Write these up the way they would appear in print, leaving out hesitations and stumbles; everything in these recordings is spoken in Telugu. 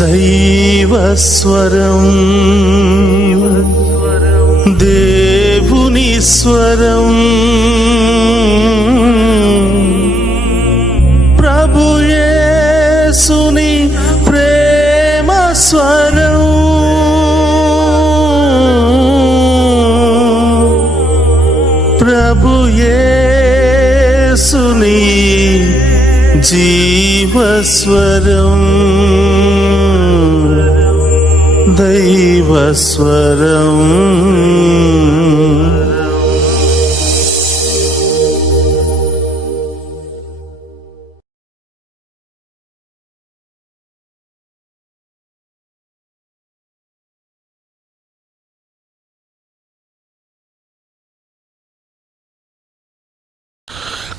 దైవస్వరం, దేవుని స్వరం, ప్రభు యేసుని ప్రేమ స్వరం, ప్రభు యేసుని జీవస్వరం, దైవస్వరం.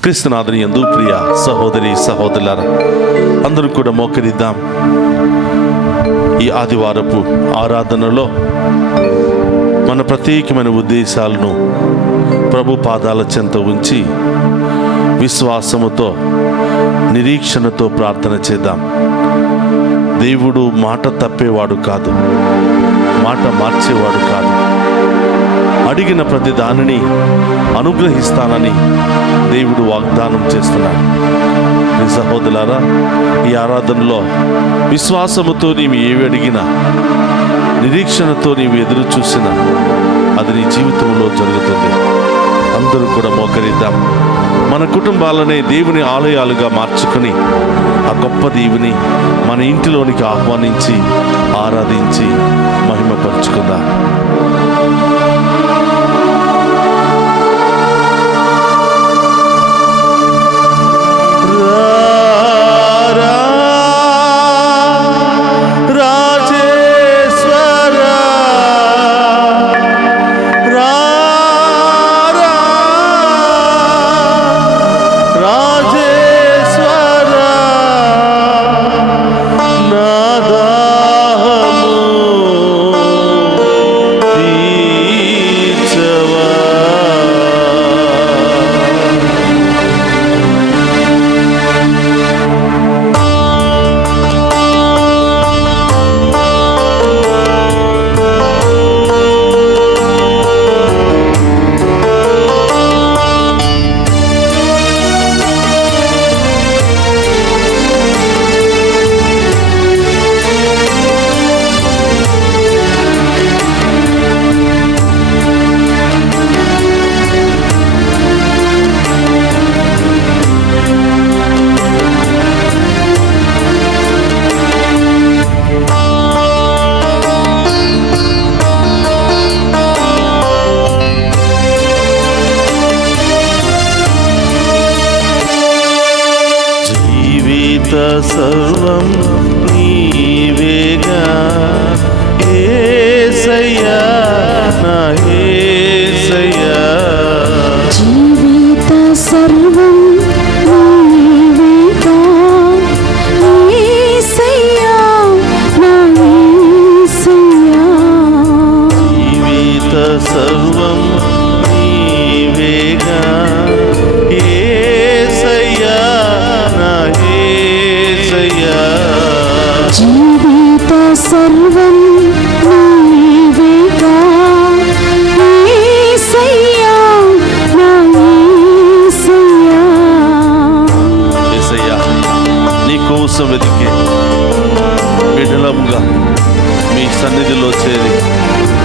క్రీస్తునాథుని యందు ప్రియ సహోదరి సహోదరులారా, అందరూ కూడా మోకరిద్దాం. ఈ ఆదివారపు ఆరాధనలో మన ప్రత్యేకమైన ఉద్దేశాలను ప్రభు పాదాల చెంత ఉంచి విశ్వాసముతో నిరీక్షణతో ప్రార్థన చేద్దాం. దేవుడు మాట తప్పేవాడు కాదు, మాట మార్చేవాడు కాదు. అడిగిన ప్రతి దానిని అనుగ్రహిస్తానని దేవుడు వాగ్దానం చేస్తున్నాడు. మీ సహోదరులారా, ఈ ఆరాధనలో విశ్వాసముతో నీవు ఏవి అడిగినా, నిరీక్షణతో నీవు ఎదురు చూసినా అది నీ జీవితంలో జరుగుతుంది. అందరూ కూడా మోకరిద్దాం. మన కుటుంబాలనే దేవుని ఆలయాలుగా మార్చుకుని ఆ గొప్ప దేవుని మన ఇంటిలోనికి ఆహ్వానించి ఆరాధించి మహిమపరుచుకుందాం. సర్వం నీవేగా యేసయ్యా, నా యేసయ్యా. జీవిత సర్వం నీవేగా యేసయ్యా, నా యేసయ్యా. జీవిత సర్వం నీవేగా యేసయ్యా, నా యేసయ్యా. జీవిత సర్వం నీవేగా యేసయ్యా, నా యేసయ్యా. యేసయ్యా, నీ కోసం వెతికే బిడ్డలముగా మీ సన్నిధిలో చేరి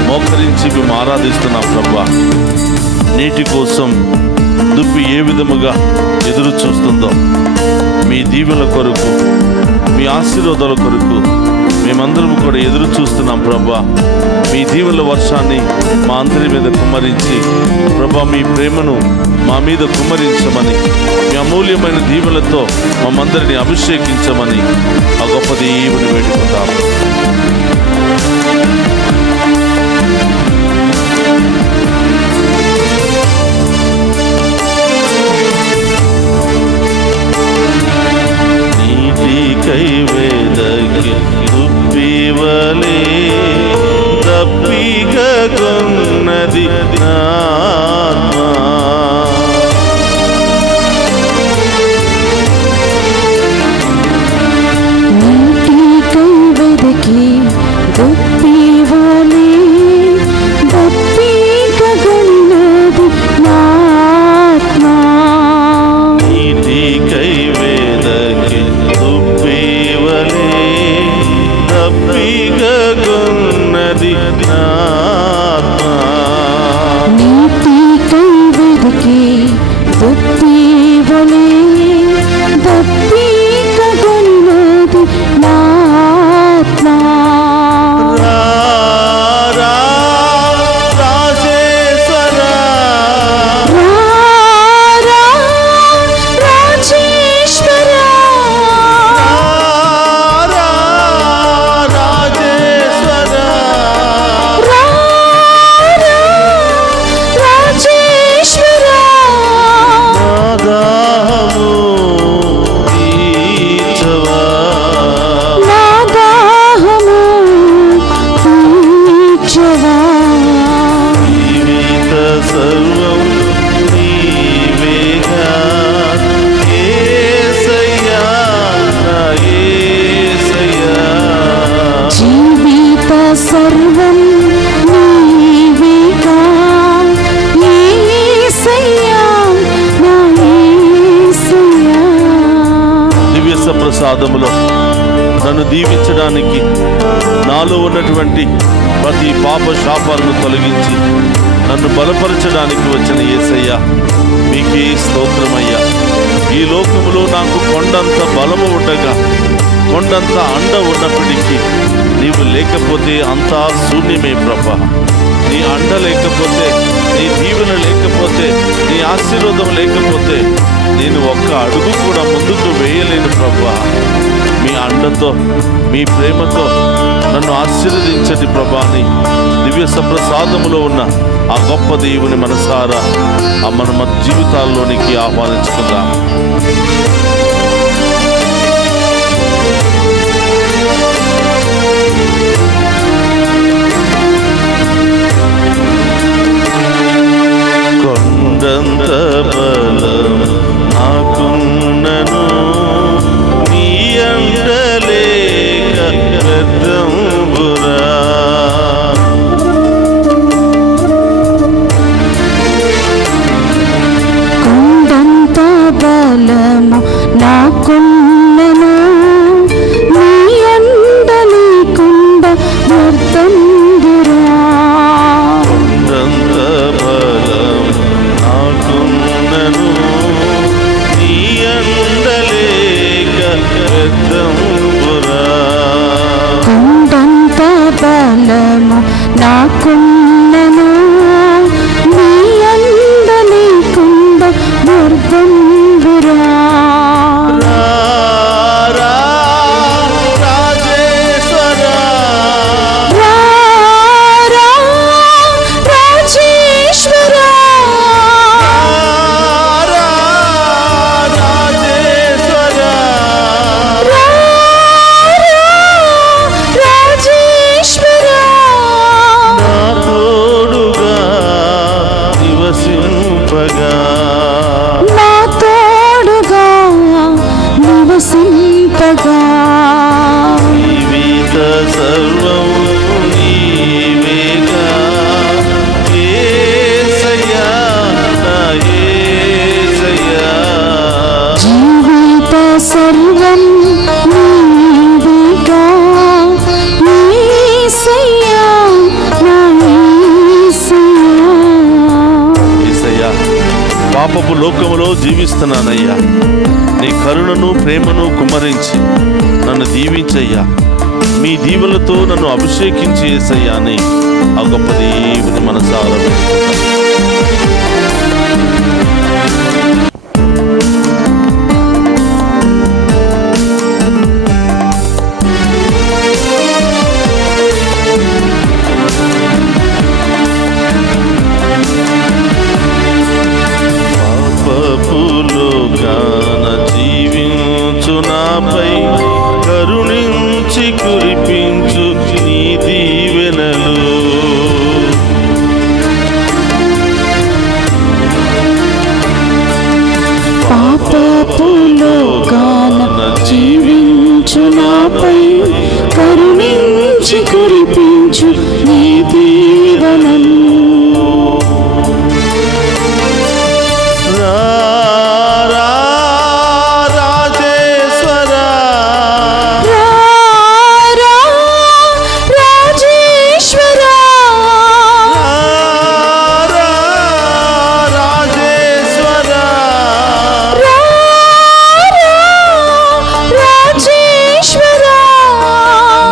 మోకరించి మేము ఆరాధిస్తున్నాం ప్రభువా. నీటి కోసం దుప్పి ఏ విధముగా ఎదురు చూస్తుందో మీ దీవెనల కొరకు, మీ ఆశీర్వాదాల కొరకు మేమందరం కూడా ఎదురు చూస్తున్నాం ప్రభువా. మీ దీవెనల వర్షాన్ని మా అందరి మీద కుమ్మరించి ప్రభువా, మీ ప్రేమను మా మీద కుమ్మరించమని, మీ అమూల్యమైన దీవెనలతో మమ్మందరిని అభిషేకించమని ఆ గొప్ప దేవుని వేడుకుంటాం. నీటికై వేదకి దుప్పివలే దప్పిగొన్నది నా ఆత్మ. నీటికై ప్రసాదములో నన్ను దీవించడానికి, నాలో ఉన్నటువంటి ప్రతి పాప శాపాలను తొలగించి నన్ను బలపరచడానికి వచ్చిన యేసయ్యా, మీకే స్తోత్రమయ్యా. ఈ లోకములో నాకు కొండంత బలము ఉండగా, కొండంత అండ ఉన్నప్పటికీ నీవు లేకపోతే అంతా శూన్యమే ప్రభా. నీ అండ లేకపోతే, నీ దీవెన లేకపోతే, నీ ఆశీర్వాదం లేకపోతే నేను ఒక్క అడుగు కూడా ముందుకు వేయలేను ప్రభా. మీ అండతో, మీ ప్రేమతో నన్ను ఆశీర్వదించండి ప్రభాని. దివ్య సప్రసాదములో ఉన్న ఆ గొప్ప దేవుని మనసారా మన జీవితాల్లోనికి ఆహ్వానించుకుందాం. కొండంత బలం నాకున్నను, నీ అండలేక వ్యర్థంబురా. కొండంత బలము నాకున్నను, నీ అండ లేకుండా వ్యర్థంబురా. కొండంత బలం నాకున్నను, నీ అండలేక వ్యర్థంబురా. కొండంత బలము నాకున్నను, నీ అండ లేకుండా వ్యర్థంబురా. రాజేశ్వరా, రాజేశ్వరా, రాజేశ్వరా, రాజేశ్వరా, నా తోడుగా నివసింపగా, నా తోడుగా నివసింపగా. జీవిత సర్వం నీవేగా యేసయ్యా, నా యేసయ్యా. జీవిత సర్వం నీవేగా యేసయ్యా, నా యేసయ్యా. యేసయ్యా, పాపపు లోకములో జీవిస్తున్నానయ్యా. నీ కరుణను, ప్రేమను కుమ్మరించి నన్ను దీవించయ్యా. మీ దీవులతో నన్ను అభిషేకించి యేసయ్యా అని ఆ గొప్ప దేవుని మనసారా పాపపులోకాన జీవించు నాపై కరుణించి కురిపించు నీ దీవెనలు. పాపపులోకాన జీవించు నాపై కరుణించి కురిపించు నీ దీవెనలు. రాజేశ్వరా, రాజేశ్వరా, రాజేశ్వరా, రాజేశ్వరా,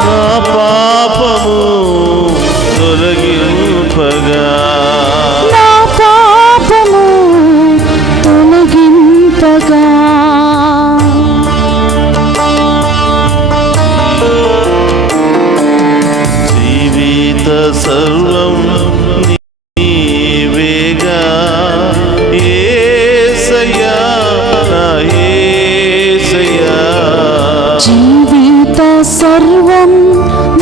నా పాపము తొలగింపగా, నా పాపము తొలగింపగా. జీవిత సర్వం నీవేగా యేసయ్యా, నా యేసయ్యా. జీవిత సర్వం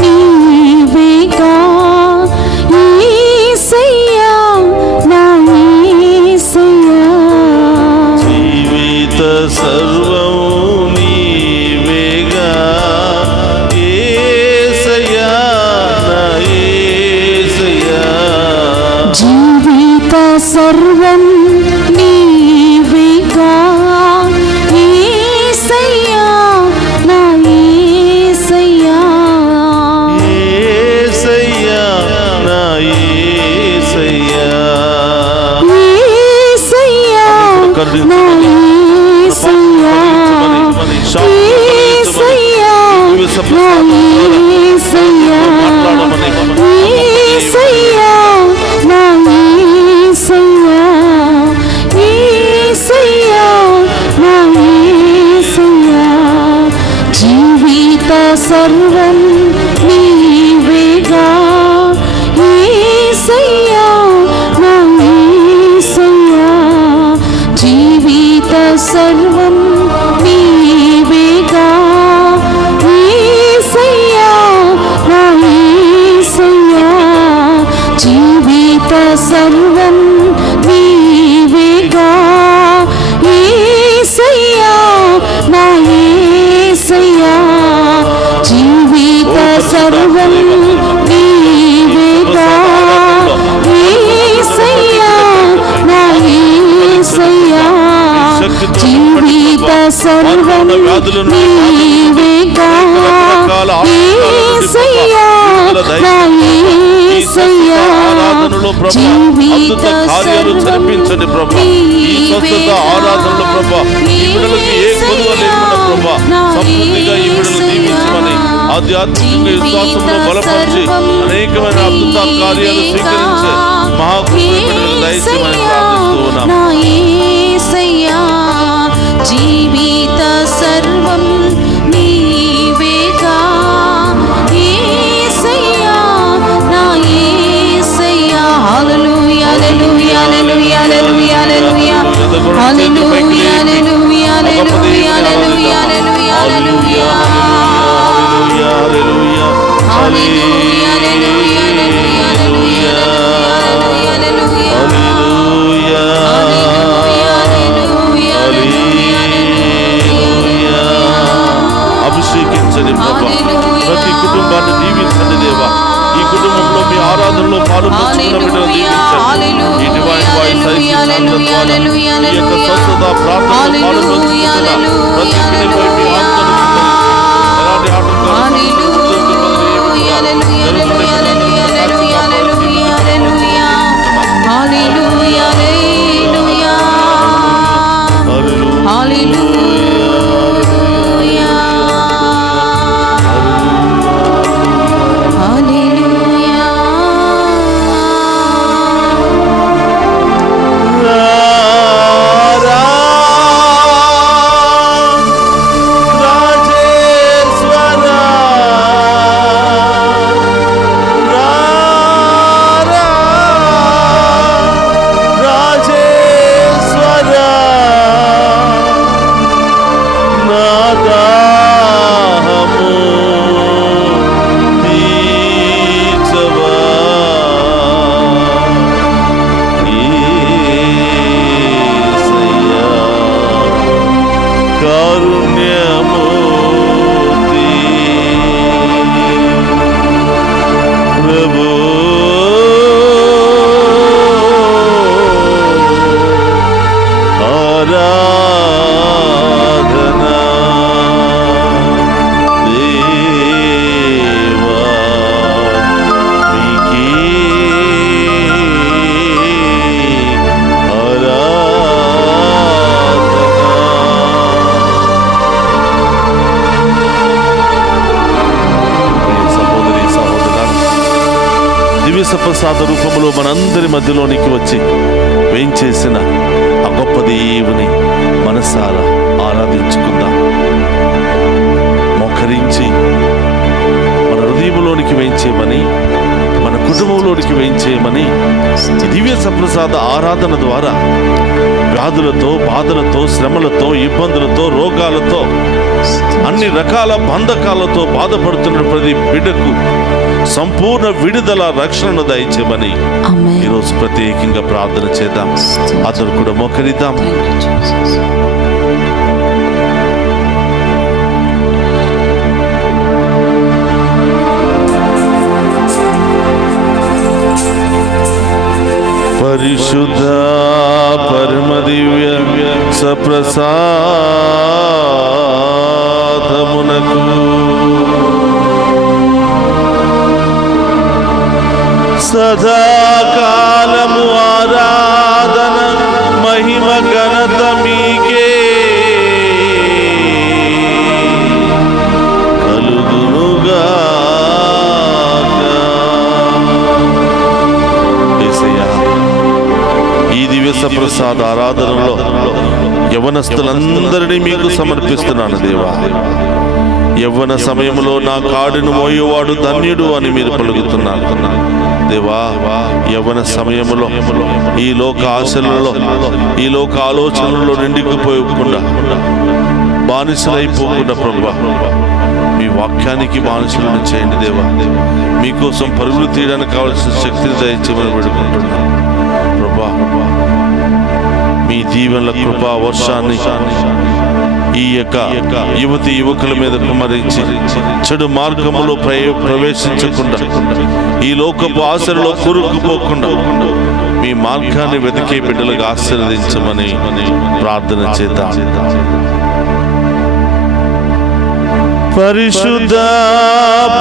నీవేగా యేసయ్యా, నా యేసయ్యా. జీవిత సర్వం నీవేగా యేసయ్యా, నా యేసయ్యా. జీవిత సర్వం నీవేగా యేసయ్యా, సర్వం నీవేగా యేసయ్యా నా యేసయ్యా జీవిత సర్వం నీవేగా యేసయ్యా నా యేసయ్యా జీవిత సర్వం నీవేగా యేసయ్యా నా యేసయ్యా జీవిత సర్వం నీవేగా యేసయ్యా నా యేసయ్యా జీవిత సర్వం నీవేగా యేసయ్యా నా యేసయ్యా జీవిత కార్యాలు జరిపించండి ప్రభా. ఈ స్వస్థత ఆరాధనలో ప్రభా ఈ బిడ్డలకు ఏ కొలువ లేకుండా ప్రభా సంపూర్తిగా ఈ బిడ్డలు దీవించమని ఆధ్యాత్మిక విశ్వాసంలో బలపరిచి అనేకమైన అద్భుత కార్యాలు స్వీకరించే మహాకృప బిడ్డలకు దయచేయమని ప్రార్థిస్తూ ఉన్నాం. జీవిత సర్వం నీవేగా యేసయ్యా నా యేసయ్యా హల్లెలూయా హల్లెలూయా హల్లెలూయా హల్లెలూయా హల్లెలూయా హల్లెలూయా హల్లెలూయా హల్లెలూయా హల్లెలూయా హల్లెలూయా హల్లెలూయా హల్లెలూయా హల్లెలూయా అభిషేకించండి ప్రభా. ప్రతి కుటుంబాన్ని దీవించండి దేవా. ఈ కుటుంబంలో మీ ఆరాధనలో పాలు పంచుకున్న బిడ్డలు దీవించండి. ఈ డివైన్ వాయిస్ ఛానల్ ద్వారా ఈ యొక్క స్వస్థత ప్రార్థనలో పాలు పంచుకుంటున్న ప్రతి బిడ్డపై మీ ఆత్మను ఎలాంటి ఆటంకాలు ప్రసాద రూపంలో మనందరి మధ్యలోనికి వచ్చి వేయించేసిన ఆ గొప్ప దేవుని మనసారా ఆరాధించుకుందాం. మోకరించి మన హృదయంలోనికి వేయించేయమని, మన కుటుంబంలోనికి వేయించేయమని దివ్య సప్రసాద ఆరాధన ద్వారా వ్యాధులతో, బాధలతో, శ్రమలతో, ఇబ్బందులతో, రోగాలతో, అన్ని రకాల బంధకాలతో బాధపడుతున్న ప్రతి బిడ్డకు సంపూర్ణ విడుదల, రక్షణను దయచేయమని ఈరోజు ప్రత్యేకంగా ప్రార్థన చేద్దాం. అతను కూడా మోకరిద్దాం. పరిశుద్ధ పరమ దివ్య సప్రసాదమునకు సదాకాలము ఆరాధన, మహిమ, ఘనత మీకే కలుగునుగాక. యేసయ్యా, ఈ దివ్య సప్రసాద ఆరాధనలో యవనస్తులందరినీ మీకు సమర్పిస్తున్నాను దేవా. యవ్వన సమయంలో నా కాడును మోయేవాడు ధన్యుడు అని మీరు పలుకుతున్నారు దేవా. యవ్వన సమయంలో ఈ లోక ఆశలలో, ఈ లోక ఆలోచనలలో నిండిపోకుండా, బానిసలైపోకుండా ప్రభువా, మీ వాక్యానికి బానిసలను చేయండి దేవా. మీకోసం పరుగులు తీయడానికి కావలసిన శక్తిని దయచేయమని వేడుకుంటున్నాను ప్రభువా. మీ దీవెనల కృపా వర్షాన్ని ఈ యొక్క యువతి యువకుల మీద కుమరించి చెడు మార్గములో ప్రవేశించకుండా, ఈ లోకపు ఆశలలో కూరుకుపోకుండా మీ మార్గాన్ని వెతికే బిడ్డలకు ఆశీర్వదించమని ప్రార్థన చేద్దాం. పరిశుద్ధ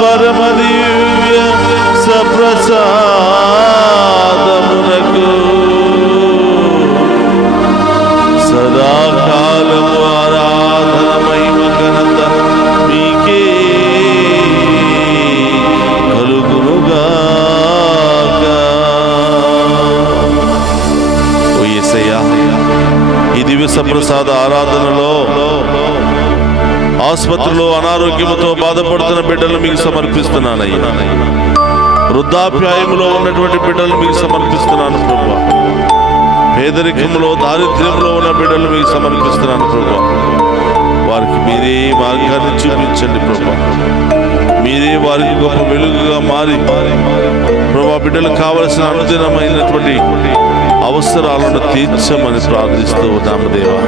పరమ దివ్య సప్రసాదమునకు సదాకాలము ఆరాధన మహిమ ఘనత మీకే కలుగునుగాక. ఓ యేసయ్యా, ఈ దివ్య సప్రసాద ఆరాధనలో ఆసుపత్రిలో అనారోగ్యముతో బాధపడుతున్న బిడ్డలు మీకు సమర్పిస్తున్నానయ్యా. వృద్ధాప్యాయములో ఉన్నటువంటి బిడ్డలు మీకు సమర్పిస్తున్నాను ప్రభువా. పేదరికంలో, దారిద్ర్యంలో ఉన్న బిడ్డలు మీకు సమర్పిస్తున్నాను ప్రభువా. వారికి మీరే మార్గాన్ని చూపించండి ప్రభువా. మీరే వారికి గొప్ప వెలుగుగా మారి ప్రభువా, బిడ్డలకు కావలసిన అనుదినమైనటువంటి అవసరాలను తీర్చమని ప్రార్థిస్తూ ఉన్నాము దేవా.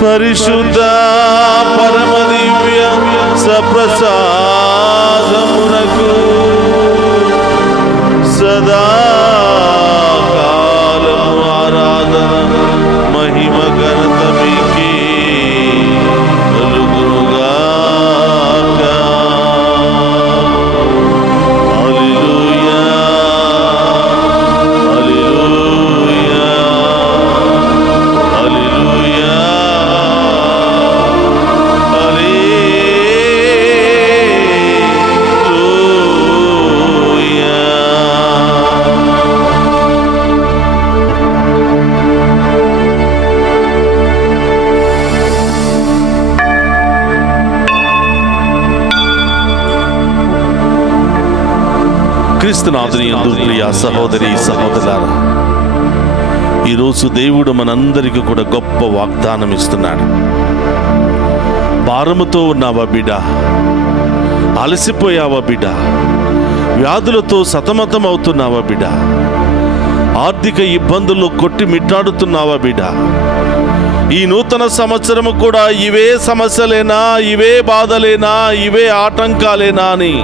పరిశుద్ధ పరమ దివ్య సప్రసాదమునకు సదాకాలము ఆరాధన మహిమ ఘనత మీకే కలుగునుగాక. హల్లెలూయా, హల్లెలూయా, హల్లెలూయా, క్రీస్తునాథుని యందు ప్రియ సహోదరి సహోదరులారా, ఈరోజు దేవుడు మనందరికీ కూడా గొప్ప వాగ్దానం ఇస్తున్నాడు. భారముతో ఉన్నావా బిడ్డ? అలసిపోయావా బిడ్డ? వ్యాధులతో సతమతం అవుతున్నావా బిడ్డ? ఆర్థిక ఇబ్బందుల్లో కొట్టి మిట్టాడుతున్నావా బిడ్డ? ఈ నూతన సంవత్సరము కూడా ఇవే సమస్యలేనా, ఇవే బాధలేనా, ఇవే ఆటంకాలేనా అని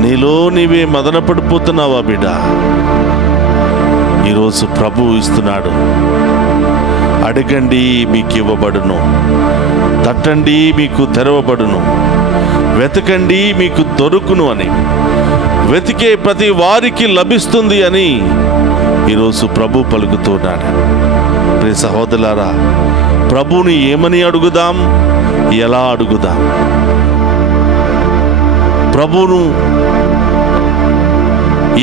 నీలో నీవే మదన పడిపోతున్నావా బిడ్డ? ఈరోజు ప్రభువు ఇస్తున్నాడు. అడగండి మీకు ఇవ్వబడును, తట్టండి మీకు తెరవబడును, వెతకండి మీకు దొరుకును అని, వెతికే ప్రతి వారికి లభిస్తుంది అని ఈరోజు ప్రభు పలుకుతున్నాడు. ప్రియ సహోదరులారా, ప్రభువుని ఏమని అడుగుదాం? ఎలా అడుగుదాం? ప్రభువును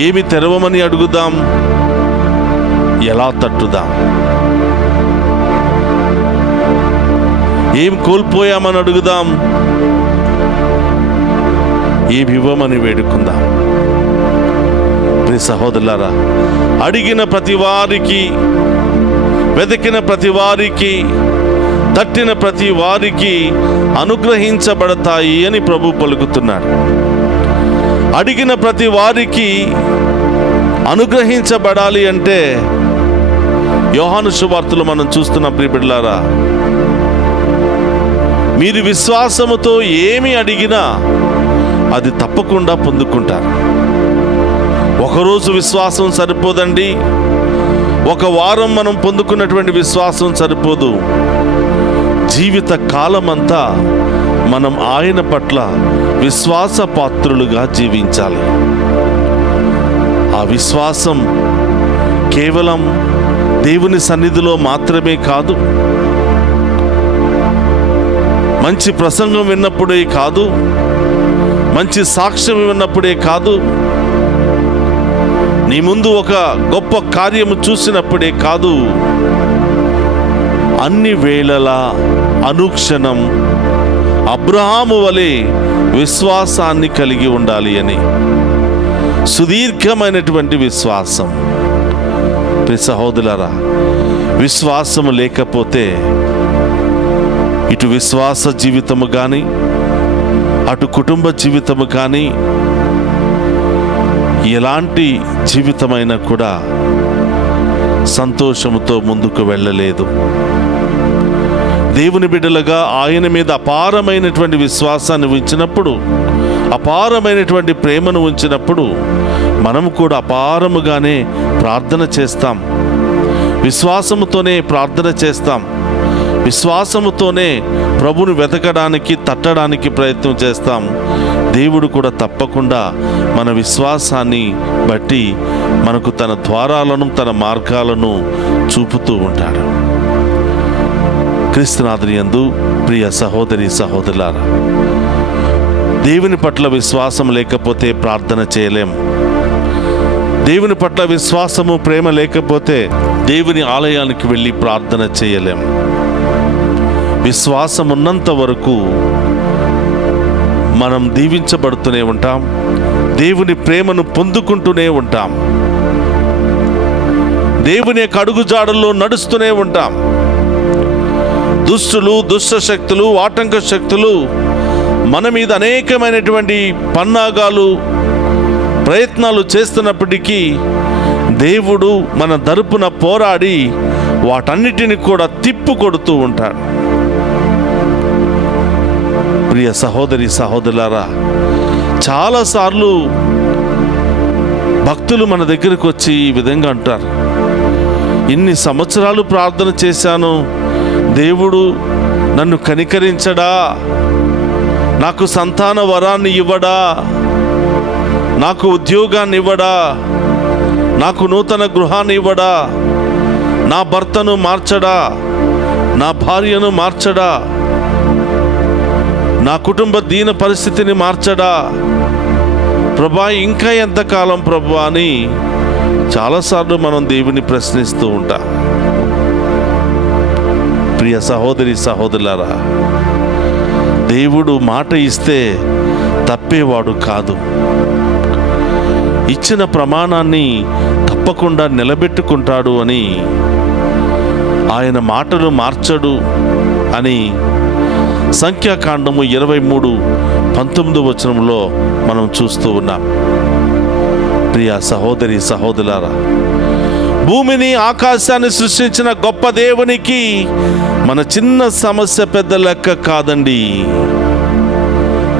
ఏమి తెరవమని అడుగుదాం? ఎలా తట్టుదాం? ఏం కోల్పోయామని అడుగుదాం? ఏమి ఇవ్వమని వేడుకుందాం? ప్రియ సహోదరులారా, అడిగిన ప్రతి వారికి, వెతికిన ప్రతి వారికి, తట్టిన ప్రతి వారికి అనుగ్రహించబడతాయి అని ప్రభు పలుకుతున్నాడు. అడిగిన ప్రతి వారికి అనుగ్రహించబడాలి అంటే యోహాను సువార్తలో మనం చూస్తున్న ప్రియబిడ్డలారా, మీరు విశ్వాసముతో ఏమి అడిగినా అది తప్పకుండా పొందుకుంటారు. ఒకరోజు విశ్వాసం సరిపోదండి, ఒక వారం మనం పొందుకున్నటువంటి విశ్వాసం సరిపోదు. జీవిత కాలమంతా మనం ఆయన పట్ల విశ్వాస పాత్రులుగా జీవించాలి. ఆ విశ్వాసం కేవలం దేవుని సన్నిధిలో మాత్రమే కాదు, మంచి ప్రసంగం విన్నప్పుడే కాదు, మంచి సాక్ష్యం విన్నప్పుడే కాదు, నీ ముందు ఒక గొప్ప కార్యము చూసినప్పుడే కాదు, అన్ని వేళలా అనుక్షణం అబ్రహాము వలె విశ్వాసాన్ని కలిగి ఉండాలి అని. సుదీర్ఘమైనటువంటి విశ్వాసం. ప్రియ సహోదరులారా, విశ్వాసము లేకపోతే ఇటు విశ్వాస జీవితము కానీ అటు కుటుంబ జీవితము కానీ ఎలాంటి జీవితమైనా కూడా సంతోషముతో ముందుకు వెళ్ళలేదు. దేవుని బిడ్డలుగా ఆయన మీద అపారమైనటువంటి విశ్వాసాన్ని ఉంచినప్పుడు, అపారమైనటువంటి ప్రేమను ఉంచినప్పుడు మనము కూడా అపారముగానే ప్రార్థన చేస్తాం. విశ్వాసముతోనే ప్రార్థన చేస్తాం. విశ్వాసముతోనే ప్రభుని వెతకడానికి, తట్టడానికి ప్రయత్నం చేస్తాం. దేవుడు కూడా తప్పకుండా మన విశ్వాసాన్ని బట్టి మనకు తన ద్వారాలను, తన మార్గాలను చూపుతూ ఉంటాడు. క్రీస్తునాథుని యందు ప్రియ సహోదరి సహోదరులారా, దేవుని పట్ల విశ్వాసం లేకపోతే ప్రార్థన చేయలేం. దేవుని పట్ల విశ్వాసము, ప్రేమ లేకపోతే దేవుని ఆలయానికి వెళ్ళి ప్రార్థన చేయలేం. విశ్వాసం ఉన్నంత వరకు మనం దీవించబడుతూనే ఉంటాం. దేవుని ప్రేమను పొందుకుంటూనే ఉంటాం. దేవుని యొక్క అడుగుజాడల్లో నడుస్తూనే ఉంటాం. దుష్టులు, దుష్ట శక్తులు, ఆటంక శక్తులు మన మీద అనేకమైనటువంటి పన్నాగాలు, ప్రయత్నాలు చేస్తున్నప్పటికీ దేవుడు మన తరపున పోరాడి వాటన్నిటిని కూడా తిప్పు కొడుతూ ఉంటాడు. ప్రియ సహోదరి సహోదరులారా, చాలాసార్లు భక్తులు మన దగ్గరకు వచ్చి ఈ విధంగా అంటారు, ఇన్ని సంవత్సరాలు ప్రార్థన చేశాను, దేవుడు నన్ను కనికరించడా, నాకు సంతాన వరాన్ని ఇవ్వడా, నాకు ఉద్యోగాన్ని ఇవ్వడా, నాకు నూతన గృహాన్ని ఇవ్వడా, నా భర్తను మార్చడా, నా భార్యను మార్చడా, నా కుటుంబ దీన పరిస్థితిని మార్చడా, ప్రభా ఇంకా ఎంతకాలం ప్రభా అని చాలాసార్లు మనం దేవుని ప్రశ్నిస్తూ ఉంటాం. ప్రియ సహోదరి సహోదరులారా, దేవుడు మాట ఇస్తే తప్పేవాడు కాదు. ఇచ్చిన ప్రమాణాన్ని తప్పకుండా నిలబెట్టుకుంటాడు అని, ఆయన మాటలు మార్చడు అని సంఖ్యాకాండము 23:19 మనం చూస్తూ ఉన్నాం. ప్రియ సహోదరి సహోదరులారా, భూమిని ఆకాశాన్ని సృష్టించిన గొప్ప దేవునికి మన చిన్న సమస్య పెద్ద లెక్క కాదండి.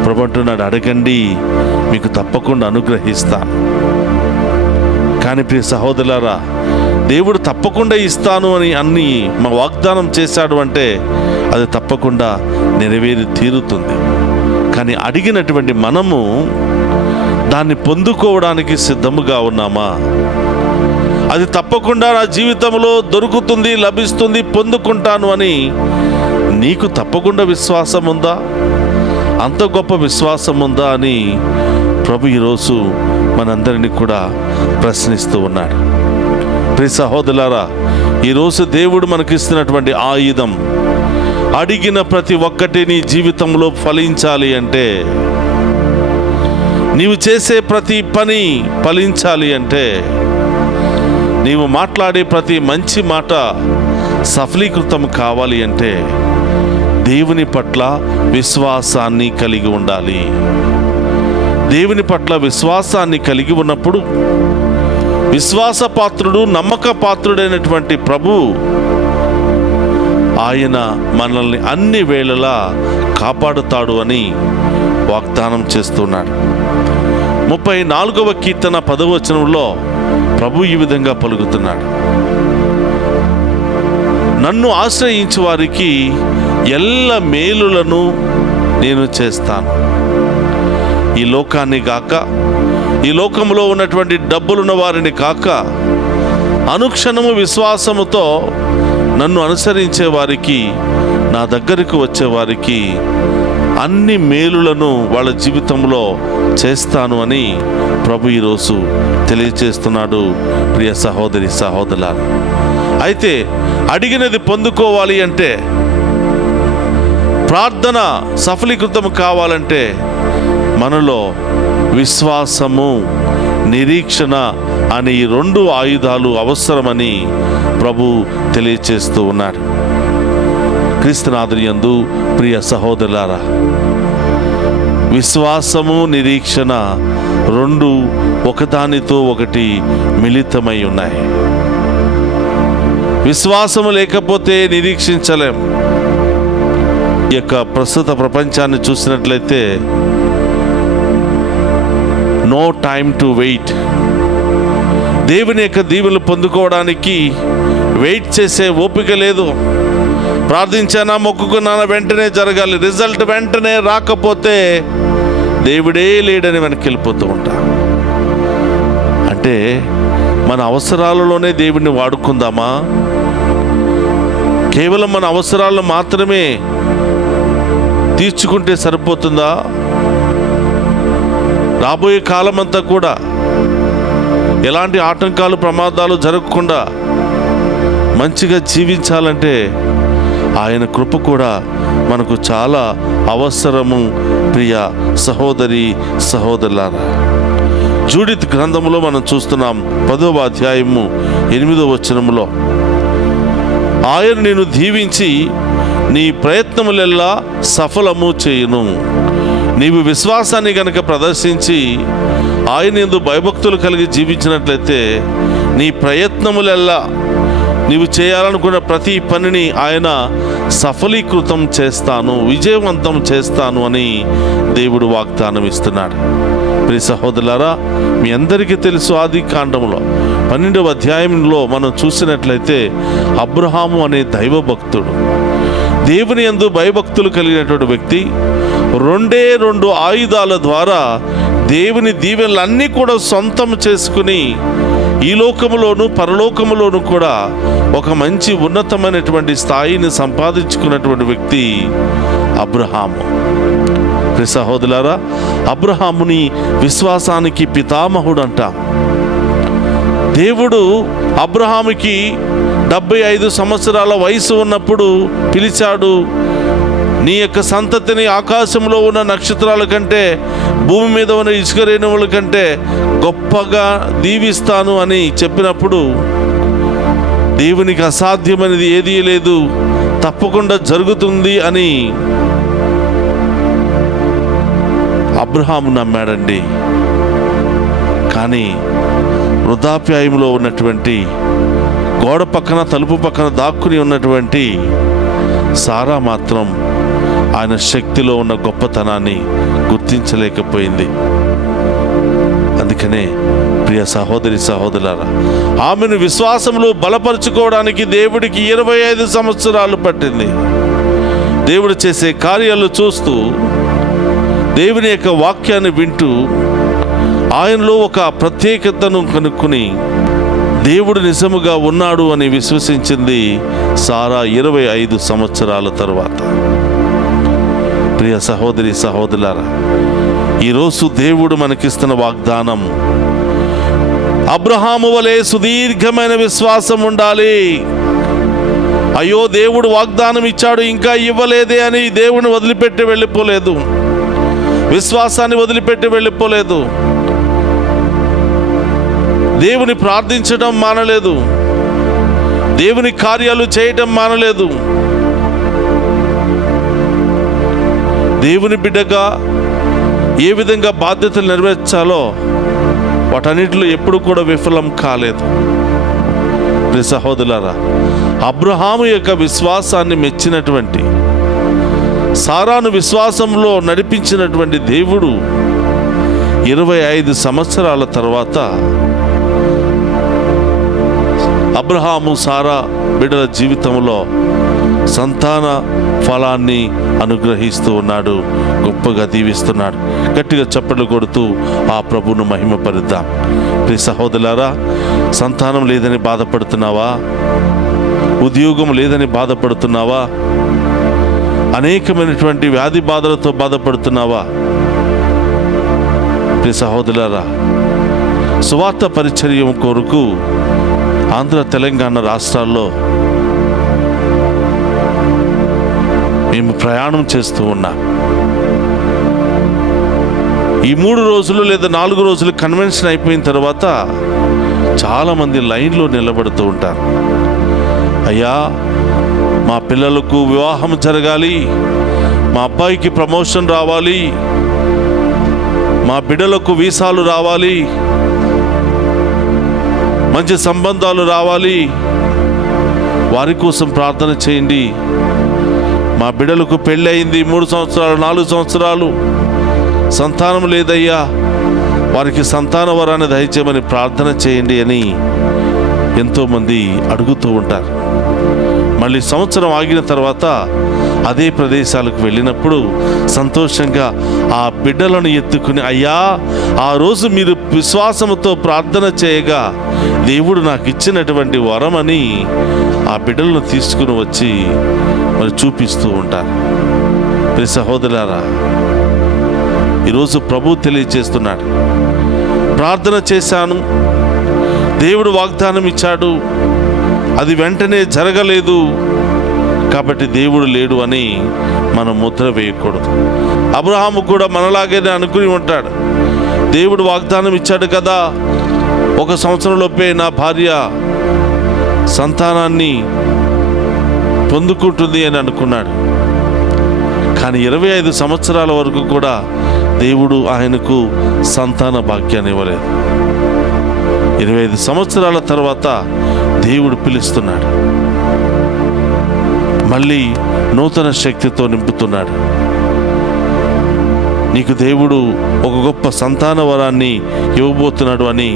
ప్రభు అంటున్నాడు, అడగండి మీకు తప్పకుండా అనుగ్రహిస్తాను. కానీ ప్రియ సహోదరులారా, దేవుడు తప్పకుండా ఇస్తాను అని అన్ని మా వాగ్దానం చేశాడు అంటే అది తప్పకుండా నెరవేరి తీరుతుంది. కానీ అడిగినటువంటి మనము దాన్ని పొందుకోవడానికి సిద్ధముగా ఉన్నామా? అది తప్పకుండా నా జీవితంలో దొరుకుతుంది, లభిస్తుంది, పొందుకుంటాను అని నీకు తప్పకుండా విశ్వాసం ఉందా? అంత గొప్ప విశ్వాసం ఉందా అని ప్రభు ఈరోజు మనందరినీ కూడా ప్రశ్నిస్తూ ఉన్నాడు. ప్రియ సహోదరులారా, ఈరోజు దేవుడు మనకిస్తున్నటువంటి ఆయుధం, అడిగిన ప్రతి ఒక్కటి నీ జీవితంలో ఫలించాలి అంటే, నీవు చేసే ప్రతి పని ఫలించాలి అంటే, నీవు మాట్లాడే ప్రతి మంచి మాట సఫలీకృతం కావాలి అంటే దేవుని పట్ల విశ్వాసాన్ని కలిగి ఉండాలి. దేవుని పట్ల విశ్వాసాన్ని కలిగి ఉన్నప్పుడు విశ్వాసపాత్రుడు, నమ్మక పాత్రుడైనటువంటి ప్రభు ఆయన మనల్ని అన్ని వేళలా కాపాడుతాడు అని వాగ్దానం చేస్తున్నాడు. 34వ కీర్తన 10వ వచనంలో ప్రభు ఈ విధంగా పలుకుతున్నాడు, నన్ను ఆశ్రయించు వారికి ఎల్ల మేలులను నేను చేస్తాను. ఈ లోకాన్ని కాక, ఈ లోకంలో ఉన్నటువంటి డబ్బులున్న వారిని కాక, అనుక్షణము విశ్వాసముతో నన్ను అనుసరించే వారికి, నా దగ్గరకు వచ్చే వారికి అన్ని మేలులను వాళ్ళ జీవితంలో చేస్తాను అని ప్రభు ఈరోజు తెలియజేస్తున్నాడు. ప్రియ సహోదరి సహోదరులారా, అయితే అడిగినది పొందుకోవాలి అంటే ప్రార్థన సఫలీకృతం కావాలంటే మనలో విశ్వాసము, నిరీక్షణ అనే ఈ 2 ఆయుధాలు అవసరమని ప్రభు తెలియచేస్తూ ఉన్నాడు. క్రీస్తునాథునియందు ప్రియ సహోదరులారా, విశ్వాసము, నిరీక్షణ 2 ఒకదానితో ఒకటి మిళితమై ఉన్నాయి. విశ్వాసము లేకపోతే నిరీక్షించలేం. ఈ యొక్క ప్రస్తుత ప్రపంచాన్ని చూసినట్లయితే నో టైమ్ టు వెయిట్. దేవుని యొక్క దీవెనలు పొందుకోవడానికి వెయిట్ చేసే ఓపిక లేదు. ప్రార్థించానా, మొక్కుకున్నానా, వెంటనే జరగాలి. రిజల్ట్ వెంటనే రాకపోతే దేవుడే లేడని వెనక్కి వెళ్ళిపోతూ ఉంటా. అంటే మన అవసరాలలోనే దేవుడిని వాడుకుందామా? కేవలం మన అవసరాలను మాత్రమే తీర్చుకుంటే సరిపోతుందా? రాబోయే కాలం అంతా కూడా ఎలాంటి ఆటంకాలు, ప్రమాదాలు జరగకుండా మంచిగా జీవించాలంటే ఆయన కృప కూడా మనకు చాలా అవసరము. ప్రియ సహోదరి సహోదరులారా, జూడిత్ గ్రంథములో మనం చూస్తున్నాం 10వ అధ్యాయము 8వ వచనములో, ఆయన నిన్ను దీవించి నీ ప్రయత్నములెల్లా సఫలము చేయును. నీవు విశ్వాసాన్ని గనక ప్రదర్శించి ఆయన యందు భయభక్తులు కలిగి జీవించినట్లయితే నీ ప్రయత్నములెల్లా, నీవు చేయాలనుకున్న ప్రతి పనిని ఆయన సఫలీకృతం చేస్తాను, విజయవంతం చేస్తాను అని దేవుడు వాగ్దానం ఇస్తున్నాడు. ప్రియ సహోదరులారా, మీ అందరికీ తెలుసు, ఆది కాండములో 12వ అధ్యాయంలో మనం చూసినట్లయితే అబ్రహాము అనే దైవ భక్తుడు, దేవుని యందు భయభక్తులు కలిగినటువంటి వ్యక్తి 2 ఆయుధాల ద్వారా దేవుని దీవెనలన్నీ కూడా సొంతం చేసుకుని ఈ లోకములోను పరలోకములోను కూడా ఒక మంచి ఉన్నతమైనటువంటి స్థాయిని సంపాదించుకున్నటువంటి వ్యక్తి అబ్రహాము. ప్రియ సహోదరులారా, అబ్రహాముని విశ్వాసానికి పితామహుడు అంటాం. దేవుడు అబ్రహాముకి 75 సంవత్సరాల వయసు ఉన్నప్పుడు పిలిచాడు. నీ యొక్క సంతతిని ఆకాశంలో ఉన్న నక్షత్రాల కంటే, భూమి మీద ఉన్న ఇసుక రేణువుల కంటే గొప్పగా దీవిస్తాను అని చెప్పినప్పుడు, దేవునికి అసాధ్యమైనది ఏదీ లేదు, తప్పకుండా జరుగుతుంది అని అబ్రహాము నమ్మాడండి. కానీ వృద్ధాప్యాయంలో ఉన్నటువంటి, గోడ పక్కన తలుపు పక్కన దాక్కుని ఉన్నటువంటి సారా మాత్రం ఆయన శక్తిలో ఉన్న గొప్పతనాన్ని గుర్తించలేకపోయింది. అందుకనే ప్రియ సహోదరి సహోదరులారా, ఆమెను విశ్వాసంలో బలపరుచుకోవడానికి దేవుడికి 25 సంవత్సరాలు పట్టింది. దేవుడు చేసే కార్యాలు చూస్తూ, దేవుని యొక్క వాక్యాన్ని వింటూ, ఆయనలో ఒక ప్రత్యేకతను కనుక్కుని దేవుడు నిజముగా ఉన్నాడు అని విశ్వసించింది సారా 25 సంవత్సరాల తరువాత. ప్రియ సహోదరి సహోదరులారా, ఈరోజు దేవుడు మనకిస్తున్న వాగ్దానం, అబ్రహాము వలె సుదీర్ఘమైన విశ్వాసం ఉండాలి. అయ్యో, దేవుడు వాగ్దానం ఇచ్చాడు, ఇంకా ఇవ్వలేదే అని దేవుని వదిలిపెట్టి వెళ్ళిపోలేదు, విశ్వాసాన్ని వదిలిపెట్టి వెళ్ళిపోలేదు, దేవుని ప్రార్థించడం మానలేదు, దేవుని కార్యాలు చేయటం మానలేదు. దేవుని బిడ్డగా ఏ విధంగా బాధ్యతలు నెరవేర్చాలో వాటన్నిటిలో ఎప్పుడు కూడా విఫలం కాలేదు. ప్రియ సహోదరులారా, అబ్రహాము యొక్క విశ్వాసాన్ని మెచ్చినటువంటి, సారాను విశ్వాసంలో నడిపించినటువంటి దేవుడు 25 సంవత్సరాల తర్వాత అబ్రహాము సారా బిడ్డల జీవితంలో సంతాన ఫలాన్ని అనుగ్రహిస్తూ ఉన్నాడు, గొప్పగా దీవిస్తున్నాడు. గట్టిగా చప్పట్లు కొడుతూ ఆ ప్రభువును మహిమపరుద్దాం. ప్రియ సహోదరులారా, సంతానం లేదని బాధపడుతున్నావా? ఉద్యోగం లేదని బాధపడుతున్నావా? అనేకమైనటువంటి వ్యాధి బాధలతో బాధపడుతున్నావా? ప్రియ సహోదరులారా, సువార్త పరిచర్య కొరకు ఆంధ్ర తెలంగాణ రాష్ట్రాల్లో మేము ప్రయాణం చేస్తూ ఉన్నాం. ఈ 3 రోజులు లేదా 4 రోజులు కన్వెన్షన్ అయిపోయిన తర్వాత చాలామంది లైన్లో నిలబడుతూ ఉంటారు. అయ్యా, మా పిల్లలకు వివాహం జరగాలి, మా అబ్బాయికి ప్రమోషన్ రావాలి, మా బిడ్డలకు వీసాలు రావాలి, మంచి సంబంధాలు రావాలి, వారి కోసం ప్రార్థన చేయండి. మా బిడ్డలకు పెళ్ళి అయింది 3 సంవత్సరాలు 4 సంవత్సరాలు, సంతానం లేదయ్యా, వారికి సంతాన వరాన్ని దయచేయమని ప్రార్థన చేయండి అని ఎంతోమంది అడుగుతూ ఉంటారు. మళ్ళీ సంవత్సరం ఆగిన తర్వాత అదే ప్రదేశాలకు వెళ్ళినప్పుడు సంతోషంగా ఆ బిడ్డలను ఎత్తుకుని, అయ్యా, ఆ రోజు మీరు విశ్వాసంతో ప్రార్థన చేయగా దేవుడు నాకు ఇచ్చినటువంటి వరం అని ఆ బిడ్డలను తీసుకుని వచ్చి మరి చూపిస్తూ ఉంటారు. ప్రియ సహోదరులారా, ఈరోజు ప్రభు తెలియజేస్తున్నాడు, ప్రార్థన చేశాను, దేవుడు వాగ్దానం ఇచ్చాడు, అది వెంటనే జరగలేదు కాబట్టి దేవుడు లేడు అని మనం ముద్ర వేయకూడదు. అబ్రహాము కూడా మనలాగే అనుకుని ఉంటాడు, దేవుడు వాగ్దానం ఇచ్చాడు కదా, 1 సంవత్సరంలోపే నా భార్య సంతానాన్ని పొందుకుంటుంది అని అనుకున్నాడు. కానీ 25 సంవత్సరాల వరకు కూడా దేవుడు ఆయనకు సంతాన భాగ్యాన్ని ఇవ్వలేదు. 25 సంవత్సరాల తర్వాత దేవుడు పిలుస్తున్నాడు, మళ్ళీ నూతన శక్తితో నింపుతున్నాడు. నీకు దేవుడు ఒక గొప్ప సంతాన వరాన్ని ఇవ్వబోతున్నాడు అని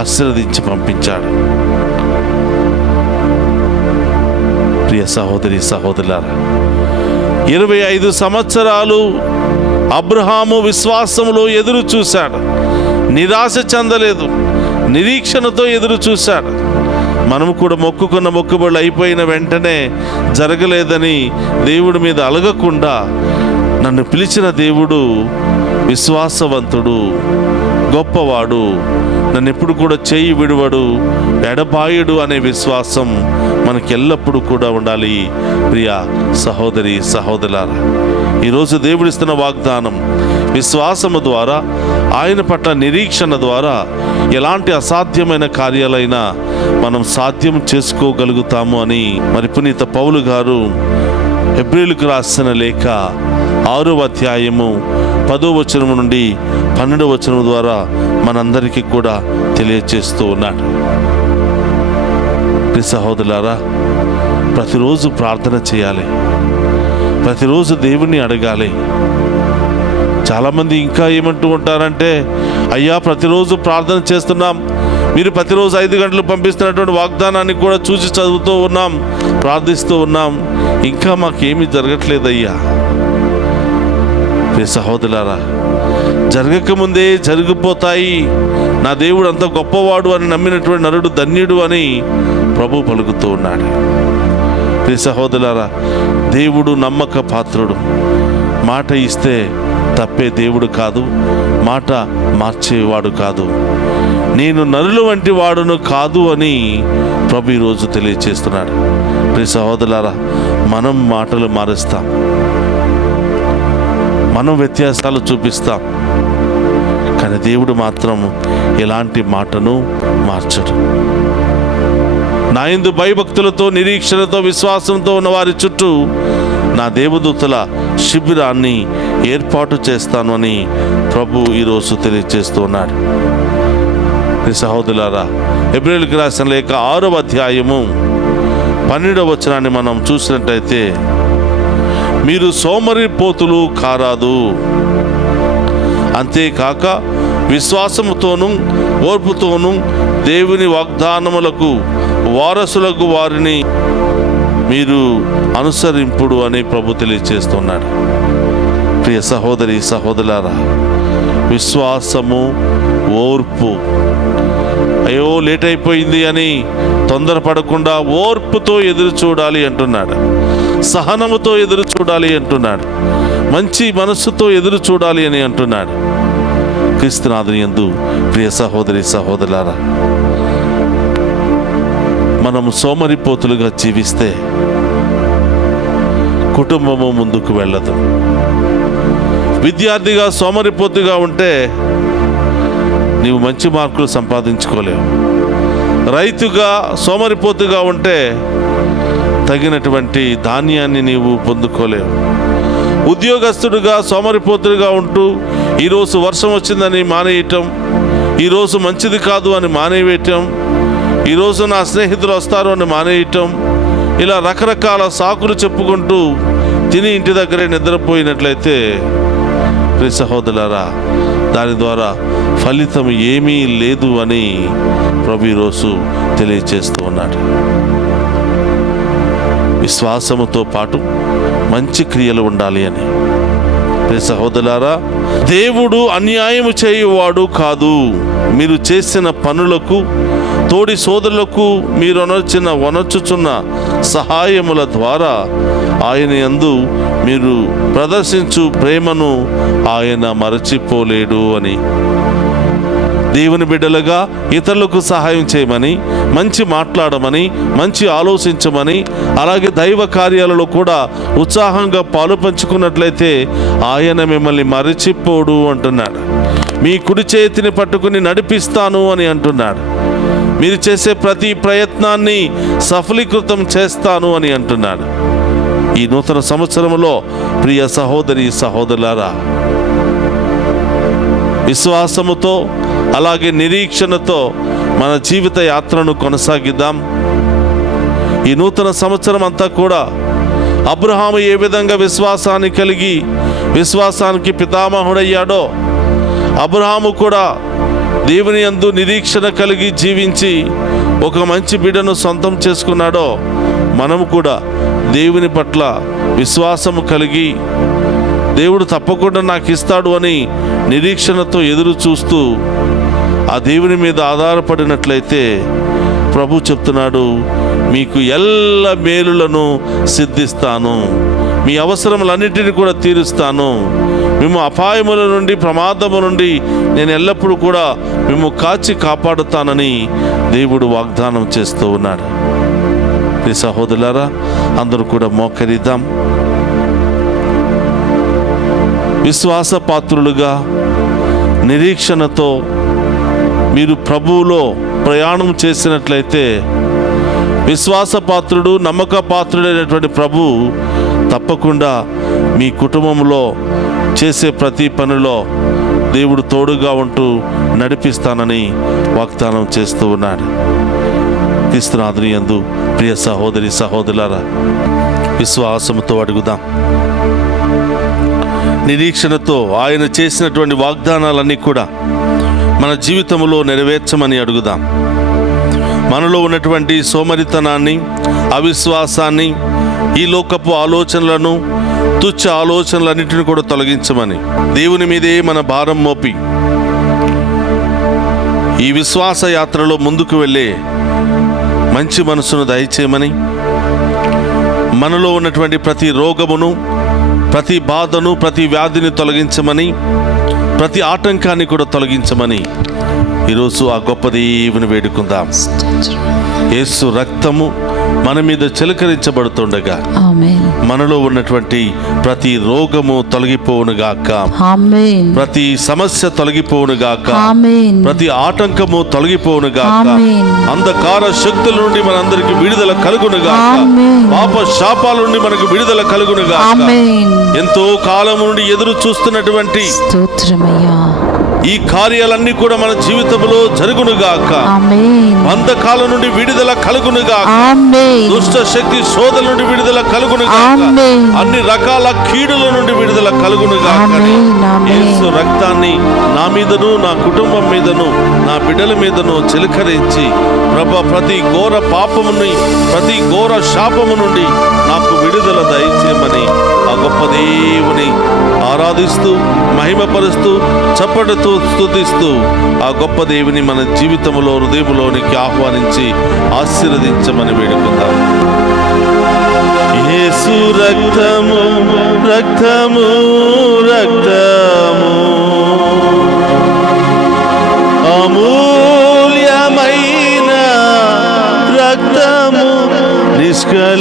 ఆశీర్వదించి పంపించాడు. ప్రియ సహోదరి సహోదరులారా, 25 సంవత్సరాలు అబ్రహాము విశ్వాసంలో ఎదురు చూశాడు, నిరాశ చెందలేదు, నిరీక్షణతో ఎదురు చూశాడు. మనము కూడా మొక్కుకున్న మొక్కుబడులు అయిపోయిన వెంటనే జరగలేదని దేవుడి మీద అలగకుండా, నన్ను పిలిచిన దేవుడు విశ్వాసవంతుడు, గొప్పవాడు, నన్ను ఎప్పుడు కూడా చేయి విడువడు, ఎడబాయుడు అనే విశ్వాసం మనకి ఎల్లప్పుడూ కూడా ఉండాలి. ప్రియ సహోదరి సహోదరులారా, ఈరోజు దేవుడిస్తున్న వాగ్దానం విశ్వాసము ద్వారా, ఆయన పట్ల నిరీక్షణ ద్వారా ఎలాంటి అసాధ్యమైన కార్యాలైనా మనం సాధ్యం చేసుకోగలుగుతాము అని మరి పునీత పౌలు గారు హెబ్రీయులకు రాసిన లేఖ 6వ అధ్యాయము 10వ వచనం నుండి 12వ వచనం ద్వారా మనందరికీ కూడా తెలియజేస్తూ ఉన్నాడు. ప్రియ సహోదరులారా, ప్రతిరోజు ప్రార్థన చేయాలి, ప్రతిరోజు దేవుణ్ణి అడగాలి. చాలామంది ఇంకా ఏమంటూ ఉంటారంటే, అయ్యా, ప్రతిరోజు ప్రార్థన చేస్తున్నాం, మీరు ప్రతిరోజు 5 గంటలు పంపిస్తున్నటువంటి వాగ్దానాన్ని కూడా చూసి చదువుతూ ఉన్నాం, ప్రార్థిస్తూ ఉన్నాం, ఇంకా మాకేమీ జరగట్లేదయ్యా. ప్రియ సహోదరులారా, జరగకముందే జరిగిపోతాయి, నా దేవుడు అంత గొప్పవాడు అని నమ్మినటువంటి నరుడు ధన్యుడు అని ప్రభు పలుకుతూ ఉన్నాడు. ప్రియ సహోదరులారా, దేవుడు నమ్మక పాత్రుడు. మాట ఇస్తే తప్పే దేవుడు కాదు, మాట మార్చేవాడు కాదు. నేను నరుల వంటి వాడును కాదు అని ప్రభు ఈరోజు తెలియజేస్తున్నాడు. ప్రియ సహోదరులారా, మనం మాటలు మారుస్తాం, మనం వ్యత్యాసాలు చూపిస్తాం, కానీ దేవుడు మాత్రం ఎలాంటి మాటను మార్చడు. నా యందు భయభక్తులతో, నిరీక్షణతో, విశ్వాసంతో ఉన్న వారి చుట్టూ నా దేవదూతల శిబిరాన్ని ఏర్పాటు చేస్తాను అని ప్రభు ఈరోజు తెలియజేస్తూ ఉన్నాడు. సహోదరులారా, హెబ్రీయులకు రాసిన లేఖ 6వ అధ్యాయము 12వ వచనాన్ని మనం చూసినట్టయితే, మీరు సోమరిపోతులు కారాదు, అంతేకాక విశ్వాసముతోనూ ఓర్పుతోనూ దేవుని వాగ్దానములకు వారసులకు వారిని మీరు అనుసరింపుడు అని ప్రభు తెలియజేస్తున్నాడు. ప్రియ సహోదరి సహోదరులారా, విశ్వాసము, ఓర్పు, అయ్యో లేట్ అయిపోయింది అని తొందరపడకుండా ఓర్పుతో ఎదురు చూడాలి అంటున్నాడు, సహనముతో ఎదురు చూడాలి అంటున్నాడు, మంచి మనస్సుతో ఎదురు చూడాలి అని అంటున్నాడు. క్రీస్తునాథుని యందు ప్రియ సహోదరి సహోదరులారా, మనము సోమరిపోతులుగా జీవిస్తే కుటుంబము ముందుకు వెళ్ళదు. విద్యార్థిగా సోమరిపోతుగా ఉంటే నీవు మంచి మార్కులు సంపాదించుకోలేవు. రైతుగా సోమరిపోతుగా ఉంటే తగినటువంటి ధాన్యాన్ని నీవు పొందుకోలేవు. ఉద్యోగస్తుడుగా సోమరిపోతుడుగా ఉంటూ ఈరోజు వర్షం వచ్చిందని మానేయటం, ఈరోజు మంచిది కాదు అని మానేయటం, ఈరోజు నా స్నేహితులు వస్తారు అని మానేయటం, ఇలా రకరకాల సాకులు చెప్పుకుంటూ తిని ఇంటి దగ్గరే నిద్రపోయినట్లయితే ప్రియ సహోదరులారా, దాని ద్వారా ఫలితం ఏమీ లేదు అని ప్రభు ఈరోజు తెలియజేస్తూ ఉన్నాడు. విశ్వాసముతో పాటు మంచి క్రియలు ఉండాలి అని. ప్రియ సహోదరులారా, దేవుడు అన్యాయము చేయువాడు కాదు. మీరు చేసిన పనులకు, తోడి సోదరులకు మీరు వనర్చుచున్న సహాయముల ద్వారా ఆయన యందు మీరు ప్రదర్శించు ప్రేమను ఆయన మరచిపోలేడు అని. దేవుని బిడ్డలుగా ఇతరులకు సహాయం చేయమని, మంచి మాట్లాడమని, మంచి ఆలోచించమని, అలాగే దైవ కార్యాలలో కూడా ఉత్సాహంగా పాలు పంచుకున్నట్లయితే ఆయన మిమ్మల్ని మరచిపోడు అంటున్నాడు. మీ కుడి చేతిని పట్టుకుని నడిపిస్తాను అని అంటున్నాడు. మీరు చేసే ప్రతి ప్రయత్నాన్ని సఫలీకృతం చేస్తాను అని అంటున్నాడు. ఈ నూతన సంవత్సరంలో ప్రియ సహోదరి సహోదరులారా, విశ్వాసముతో అలాగే నిరీక్షణతో మన జీవిత యాత్రను కొనసాగిద్దాం. ఈ నూతన సంవత్సరం అంతా కూడా అబ్రహాము ఏ విధంగా విశ్వాసాన్ని కలిగి విశ్వాసానికి పితామహుడయ్యాడో, అబ్రహాము కూడా దేవుని యందు నిరీక్షణ కలిగి జీవించి ఒక మంచి బిడ్డను సొంతం చేసుకున్నాడో, మనము కూడా దేవుని పట్ల విశ్వాసము కలిగి దేవుడు తప్పకుండా నాకు ఇస్తాడు అని నిరీక్షణతో ఎదురు చూస్తూ ఆ దేవుని మీద ఆధారపడినట్లయితే ప్రభు చెప్తున్నాడు, మీకు ఎల్ల మేలులను సిద్ధిస్తాను, మీ అవసరములన్నిటిని కూడా తీరుస్తాను, మేము అపాయముల నుండి ప్రమాదము నుండి నేను ఎల్లప్పుడూ కూడా మేము కాచి కాపాడుతానని దేవుడు వాగ్దానం చేస్తూ ఉన్నాడు. ఈ సహోదరులారా, అందరూ కూడా మోకరిద్దాం. విశ్వాస పాత్రులుగా నిరీక్షణతో మీరు ప్రభువులో ప్రయాణం చేసినట్లయితే విశ్వాసపాత్రుడు, నమ్మక పాత్రుడైనటువంటి ప్రభు తప్పకుండా మీ కుటుంబంలో చేసే ప్రతి పనిలో దేవుడు తోడుగా ఉంటూ నడిపిస్తానని వాగ్దానం చేస్తూ ఉన్నాడు. క్రీస్తునాథుని యందు ప్రియ సహోదరి సహోదరులారా, విశ్వాసంతో అడుగుదాం. నిరీక్షణతో ఆయన చేసినటువంటి వాగ్దానాలన్నీ కూడా మన జీవితంలో నెరవేర్చమని అడుగుదాం. మనలో ఉన్నటువంటి సోమరితనాన్ని, అవిశ్వాసాన్ని, ఈ లోకపు ఆలోచనలను, తుచ్చ ఆలోచనలన్నింటినీ కూడా తొలగించమని, దేవుని మీదే మన భారం మోపి ఈ విశ్వాస యాత్రలో ముందుకు వెళ్ళే మంచి మనసును దయచేయమని, మనలో ఉన్నటువంటి ప్రతి రోగమును, ప్రతి బాధను, ప్రతి వ్యాధిని తొలగించమని, ప్రతి ఆటంకాన్ని కూడా తొలగించమని ఈరోజు ఆ గొప్ప దేవుని వేడుకుందాం. యేసు రక్తము మన మీద చిలకరించబడుతుండగా మనలో ఉన్నటువంటి ప్రతి రోగము తొలగిపోవునుగాక, ప్రతి సమస్య తొలగిపోవునుగాక, ప్రతి ఆటంకము తొలగిపోవునుగాక, అంధకార శక్తుల నుండి మనందరికి విడుదల కలుగునుగాక, పాప శాపాల నుండి మనకు విడుదల కలుగునుగాక. ఎంతో కాలం నుండి ఎదురు చూస్తున్నటువంటి ఈ కార్యాలన్నీ కూడా మన జీవితంలో జరుగునుగాక. అంధకాలం నుండి విడుదల కలుగునుగాక, దుష్ట శక్తి శోధన నుండి విడుదల కలుగునుగాక, అన్ని రకాల కీడుల నుండి విడుదల కలుగునుగాక. యేసు రక్తాన్ని నా మీదను, నా కుటుంబం మీదను, నా బిడ్డల మీదను చిలకరించి ప్రభు ప్రతి ఘోర పాపముని, ప్రతి ఘోర శాపము నుండి నాకు విడుదల దయచేయమని ఆ గొప్ప దేవుని ఆరాధిస్తూ, మహిమపరుస్తూ, చప్పటితో స్తుతిస్తూ ఆ గొప్ప దేవుని మన జీవితంలో, హృదయంలోనికి ఆహ్వానించి ఆశీర్వదించమని వేడుకుందాం. యేసు రక్తము రక్తము రక్తము, అమూల్యమైన రక్తము, నిష్కలంకమైన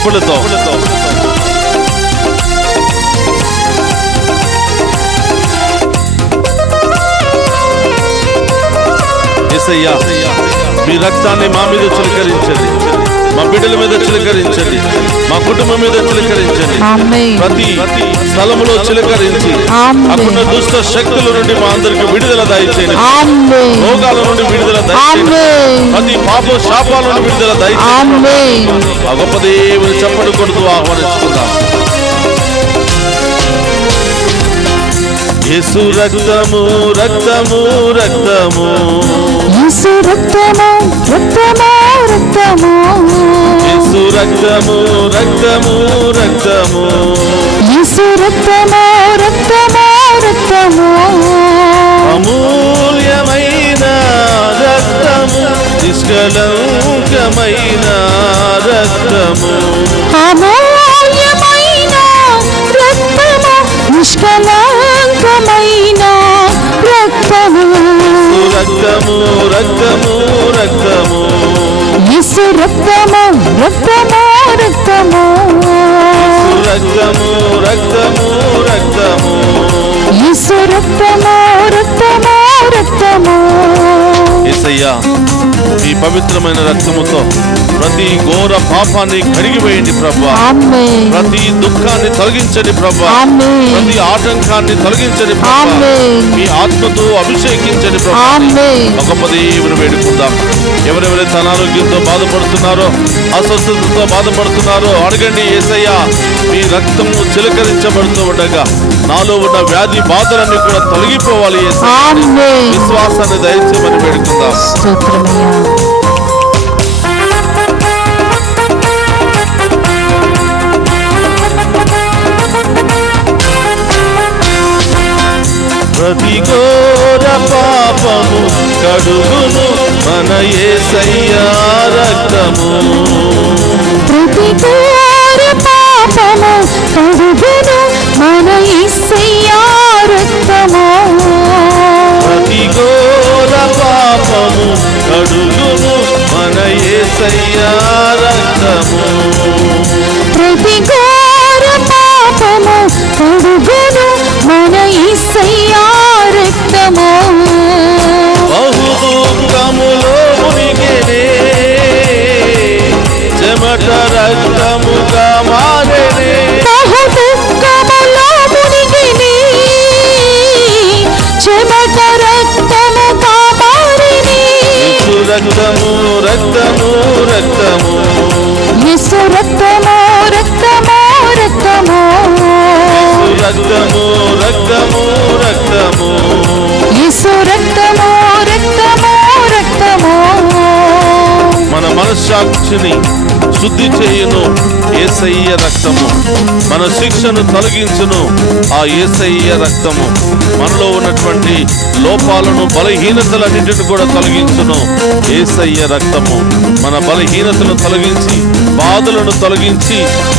చప్పలతో యేసయ్యా, మీ రక్తాన్ని మా మీద చిలకరించండి, మా బిడ్డల మీద చిలకరించండి, మా కుటుంబం మీద చిలకరించండి. ప్రతి స్థలములో చిలకరించి అక్కడ దుష్ట శక్తుల నుండి మా అందరికి విడుదల దయచేయండి. రోగాల నుండి విడుదల దయచేయండి. ప్రతి పాప శాపాల నుండి విడుదల దయచేయండి. ఆ గొప్ప దేవుని చప్పడు కొడుతూ ఆహ్వానించుకుందాం. యేసు రక్తము రక్తము రక్తము, యేసు రక్తము రక్తము రక్తము, యేసు రక్తము రక్తము రక్తము, యేసు రక్తము రక్తము రక్తము, అమూల్యమైన రక్తము, నిష్కలంకమైన రక్తము, అమూల్యమైన రక్తము, నిష్కలంకమైన రక్తము, రక్తము రక్తము రక్తము, యేసు రక్తము రక్తము రక్తము, రక్తము రక్తము రక్తము, యేసు రక్తము రక్తము రక్తము. యేసయ్యా, ఈ పవిత్రమైన రక్తముతో ప్రతి ఘోర పాపాన్ని కడిగివేయండి ప్రభువా. ప్రతి దుఃఖాన్ని తొలగించండి ప్రభువా. ప్రతి ఆటంకాన్ని తొలగించండి ప్రభువా. మీ ఆత్మతో అభిషేకించండి ప్రభువా. గొప్ప దేవుని వేడుకుందాం. ఎవరెవరైతే అనారోగ్యంతో బాధపడుతున్నారో, అస్వస్థతతో బాధపడుతున్నారో అడగండి. యేసయ్యా, మీ రక్తము చిలకరించబడుతూ ఉండగా నాలో ఉన్న వ్యాధి బాధలన్నీ కూడా తొలగిపోవాలి. విశ్వాసాన్ని దయచేయమని వేడుకుందాం. ప్రతి ఘోర పాపము కడుగును మన యేసయ్యా రక్తము, ప్రతి ఘోర పాపము కడుగును మన యేసయ్యా రక్తము, ప్రతి ఘోర పాపము కడుగును మన యేసయ్యా రక్తము, ప్రతి ఘోర పాపము కడుగును మన యేసయ్యా రక్తము, బహు దుఃఖములో మునిగెనే చెమట రక్తముగా మారెనే, బహు దుఃఖములో మునిగెనే చెమట రక్తముగా మారెనే, యేసు రక్తము రక్తము రక్తము, యేసు రక్తము రక్తము రక్తము, రక్తము రక్తము రక్తము, యేసు రక్తము రక్తము రక్తము, మన మనస్సాక్షిని శుద్ధి చేయును యేసయ్య రక్తము, మన శిక్షను తొలగించును ఆ యేసయ్య రక్తము, మనలో ఉన్నటువంటి లోపాలను బలహీనతలన్నింటిని కూడా తొలగించును యేసయ్య రక్తము. మన బలహీనతను తొలగించి బాధలను తొలగించి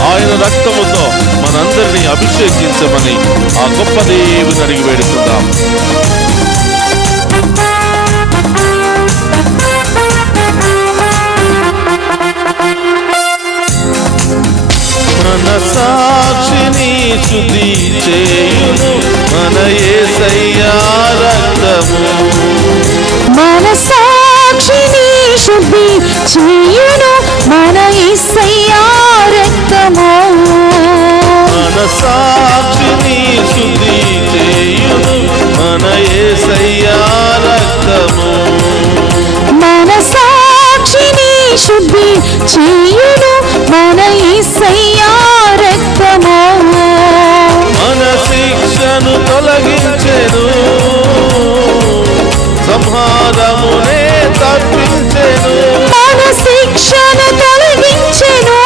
ఆయన రక్తముతో మనందరినీ అభిషేకించమని ఆ గొప్ప దేవుని అడిగి వేడుకుందాం. మన సాక్షిని శుద్ధి చేయును మన యేసయ్యా రక్తము, మన సాక్షిని శుద్ధి చేయును మన యేసయ్యా రక్తము, మన సాక్షిని శుద్ధి చేయును మన యేసయ్యా రక్తము, మన సాక్షిని శుద్ధి చేయును మన యేసయ్యా రక్తము, మన శిక్షను తొలగించెను సంహారమునే తప్పించెను, మన శిక్షను తొలగించెను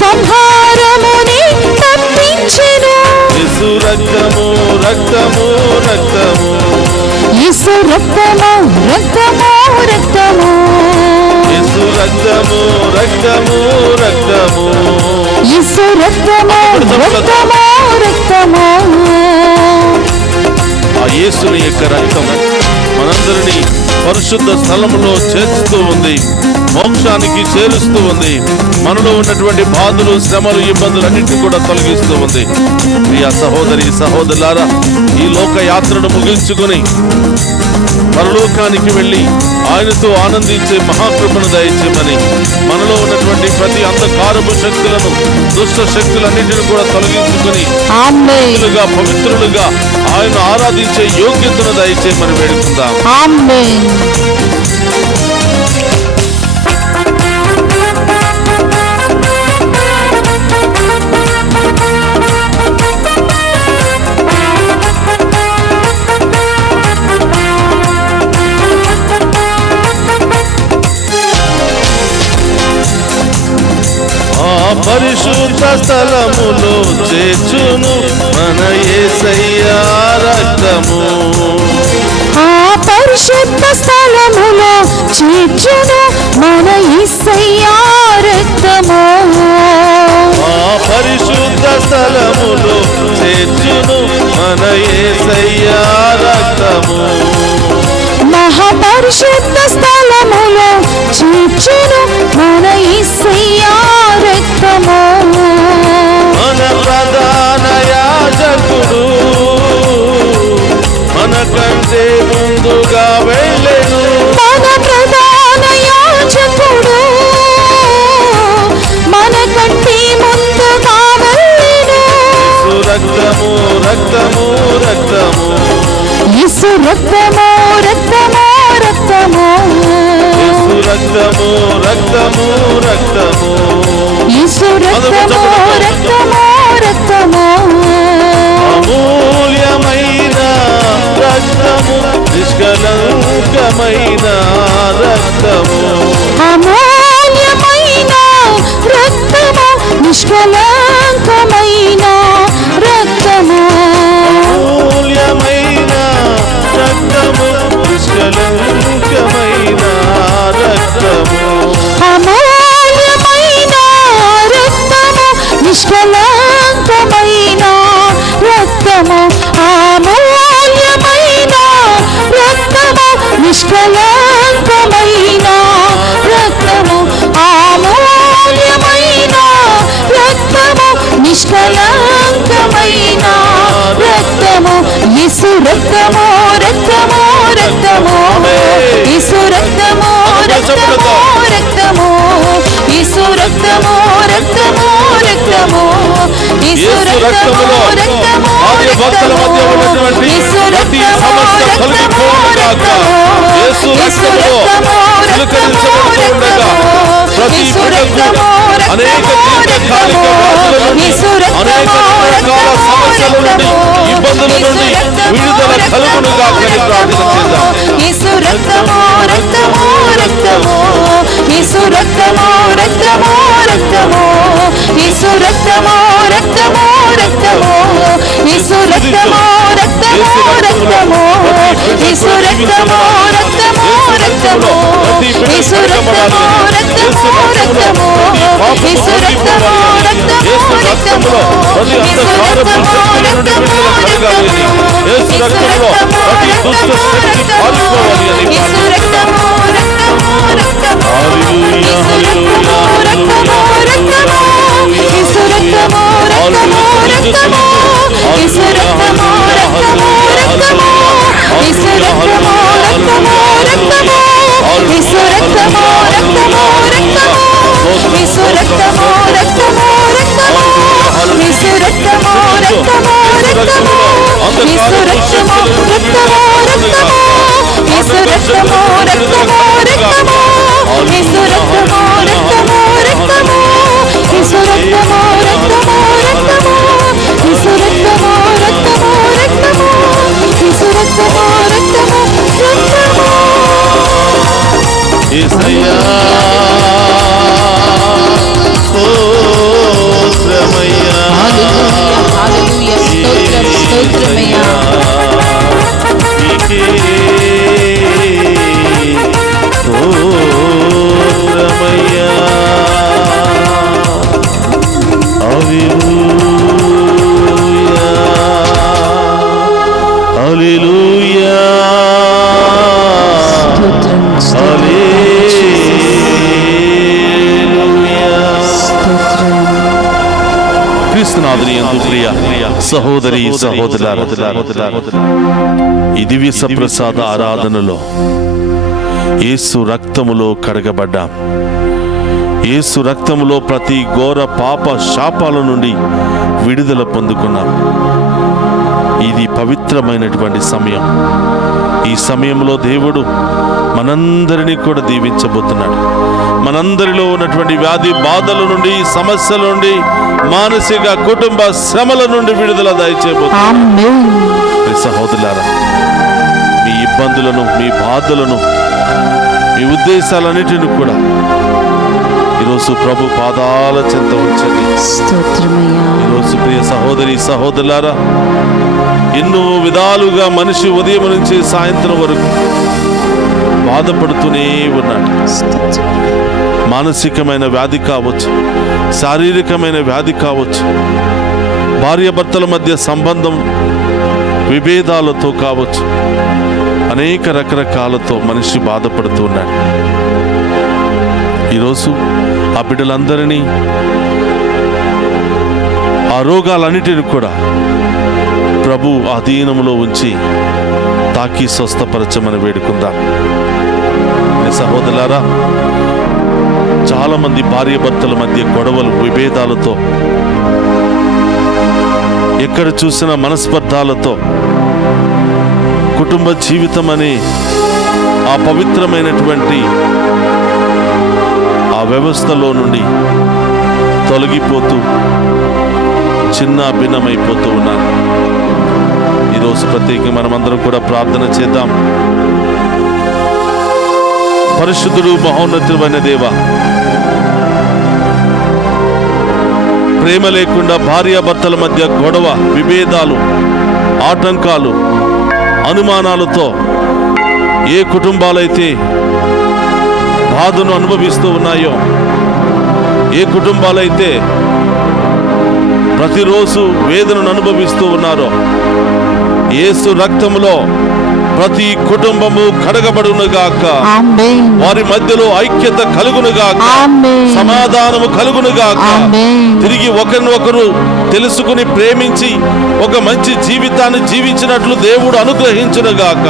సంహారముని తప్పించెను, యేసు రక్తము రక్తము రక్తము, యేసు రక్తము రక్తము రక్తము, యేసు రక్తము రక్తము రక్తము, యేసు రక్తము రక్తము రక్తము, ఆ యేసుని యొక్క రక్తము మనందరినీ పరిశుద్ధ స్థలములో చేర్చుతూ ఉంది, మోక్షానికి చేరుస్తూ ఉంది. మనలో ఉన్నటువంటి బాధలు, శ్రమలు, ఇబ్బందులు అన్నింటినీ కూడా తొలగిస్తూ ఉంది. ప్రియ సహోదరి సహోదరులారా, ఈ లోక యాత్రను ముగించుకొని పరలోకానికి వెళ్ళి ఆయనతో ఆనందించే మహాకృపను దయచేయమని, మనలో ఉన్నటువంటి ప్రతి అంధకారపు శక్తులను, దుష్ట శక్తులన్నింటినీ కూడా తొలగించుకొని పవిత్రులుగా ఆయన ఆరాధించే యోగ్యతను దయచేయమని వేడుకుందాం. ఆమేన్. పరిశుద్ధ స్థలములో చేర్చును మన యేసయ్యా రక్తము. పరిశుద్ధ స్థలములో చేర్చును మన యేసయ్యా రక్తము. పరిశుద్ధ స్థలములో చేర్చును మన యేసయ్యా రక్తము. మహాపరిశుద్ధ స్థలములో చేర్చును మన యేసయ్యా రక్తము. మన ప్రధాన యాజకుడు మనకంటే ముందుగా వెళ్ళెను. మన ప్రధాన యాజకుడు మనకంటే ముందుగా వెళ్ళెను. రక్తము రక్తము రక్తము, యేసు రక్తము రక్తము రక్తము, యేసు రక్తము రక్తము రక్తము, యేసు రక్తము రక్తము రక్తము. అమూల్యమైన రక్తము, నిష్కలంకమైన రక్తము. అమూల్యమైన రక్తము, నిష్కలంకమైన రక్తము. అమూల్యమైన రక్తము, నిష్కలంకమైన రక్తము. అమూల్యమైన రక్తము, నిష్కలంకమైన రక్తము. అమూల్యమైన రక్తము, నిష్కలంకమైన రక్తము. అమూల్యమైన రక్తము, నిష్కలంకమైన రక్తము. యేసు రక్తము రక్తము రక్తము, యేసు రక్తము రక్తము రక్తము, యేసు రక్తము రక్తము రక్తము, యేసు రక్తము రక్తము రక్తము, యేసు రక్తము రక్తము రక్తము, యేసు రక్తము రక్తము రక్తము, యేసు రక్తము అనేక దీర్ఘకాలిక వ్యాధుల నుండి, అనేక రకాల సమస్యల నుండి, ఇబ్బందుల నుండి విడుదల కలుగునుగా ప్రార్థన చేద్దాం. యేసు రక్తము రక్తము రక్తము, యేసు రక్తము రక్తము రక్తము, యేసు రక్తము రక్తము రక్తము, యేసు రక్తము రక్తము రక్తము, యేసు రక్తము రక్తము రక్తము, యేసు రక్తము రక్తము రక్తము, యేసు రక్తము రక్తము రక్తము, యేసు రక్తము రక్తము రక్తము, యేసు రక్తంలో ప్రతి దుష్ట శక్తి పారిపోవాలి అని యేసు రక్తము రక్తము రక్తము, హల్లెలూయా హల్లెలూయా హల్లెలూయా, యేసు రక్తము రక్తము రక్తము, యేసు రక్తము రక్తము రక్తము, యేసు రక్తము రక్తము రక్తము, యేసు రక్తము రక్తము రక్తము, యేసు రక్తము రక్తము రక్తము, యేసు రక్తము రక్తము రక్తము, యేసు రక్తము రక్తము రక్తము, యేసు రక్తము రక్తము రక్తము, యేసు రక్తము రక్తము రక్తము, యేసు రక్తము రక్తము రక్తము, యేసు రక్తము రక్తము రక్తము, యేసు రక్తము రక్తము రక్తము. యేసయ్యా స్తోత్రమయ్యా, హల్లెలూయా హల్లెలూయా, స్తోత్రం స్తోత్రమయ్యా. నీకే స్తోత్రమయ్యా. హల్లెలూయా హల్లెలూయా క్రీస్తునాథుని యందు ప్రియ సహోదరి సహోదరులారా, ఈ దివ్య సప్రసాద ఆరాధనలో యేసు రక్తములో కడగబడ్డాం. యేసు రక్తములో ప్రతి ఘోర పాప శాపాల నుండి విడుదల పొందుకున్నాం. ఇది పవిత్రమైనటువంటి సమయం. ఈ సమయంలో దేవుడు మనందరినీ కూడా దీవించబోతున్నాడు. మనందరిలో ఉన్నటువంటి వ్యాధి బాధల నుండి, సమస్యల నుండి, మానసిక కుటుంబ శ్రమల నుండి విడుదల దయచేయబోతున్నాడు. సహోదరులారా, మీ ఇబ్బందులను, మీ బాధలను, మీ ఉద్దేశాలన్నిటిని కూడా ఈరోజు ప్రభు పాదాల చెంత ఉంచండి. ఈరోజు ప్రియ సహోదరి సహోదరులారా, ఎన్నో విధాలుగా మనిషి ఉదయం నుంచి సాయంత్రం వరకు బాధపడుతూనే ఉన్నాడు. మానసికమైన వ్యాధి కావచ్చు, శారీరకమైన వ్యాధి కావచ్చు, భార్యాభర్తల మధ్య సంబంధం విభేదాలతో కావచ్చు, అనేక రకరకాలతో మనిషి బాధపడుతూ ఉన్నాడు. ఈరోజు ఆ బిడ్డలందరినీ, ఆ రోగాలన్నిటిని కూడా ప్రభు అధీనంలో ఉంచి తాకి స్వస్థపరచమని వేడుకుందాం. సహోదరులారా, చాలా మంది భార్యాభర్తల మధ్య గొడవలు, విభేదాలతో, ఎక్కడ చూసిన మనస్పర్ధాలతో కుటుంబ జీవితం అనే ఆ పవిత్రమైనటువంటి ఆ వ్యవస్థలో నుండి తొలగిపోతూ చిన్న భిన్నమైపోతూ ఉన్నారు. ఈరోజు ప్రత్యేకంగా మనమందరం కూడా ప్రార్థన చేద్దాం. పరిశుద్ధుడు, మహోన్నతుడైన దేవ, ప్రేమ లేకుండా భార్యాభర్తల మధ్య గొడవ, విభేదాలు, ఆటంకాలు, అనుమానాలతో ఏ కుటుంబాలైతే బాధను అనుభవిస్తూ ఉన్నాయో, ఏ కుటుంబాలైతే ప్రతిరోజు వేదనను అనుభవిస్తూ ఉన్నారో, యేసు రక్తములో ప్రతి కుటుంబము కడగబడునుగాక. వారి మధ్యలో ఐక్యత కలుగునుగాక, సమాధానము కలుగునుగాక. తిరిగి ఒకరినొకరు తెలుసుకుని ప్రేమించి ఒక మంచి జీవితాన్ని జీవించినట్లు దేవుడు అనుగ్రహించునుగాక.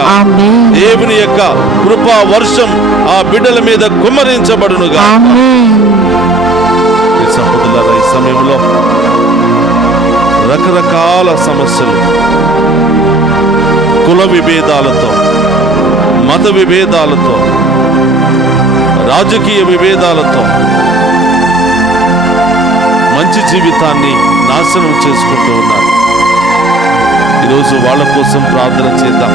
దేవుని యొక్క కృపా వర్షం ఆ బిడ్డల మీద కుమ్మరించబడునుగాక. సహోదరులారా, ఈ సమయంలో రకరకాల సమస్యలు, కుల విభేదాలతో, మత విభేదాలతో, రాజకీయ విభేదాలతో మంచి జీవితాన్ని నాశనం చేసుకుంటూ ఉన్నారు. ఈరోజు వాళ్ళ కోసం ప్రార్థన చేద్దాం.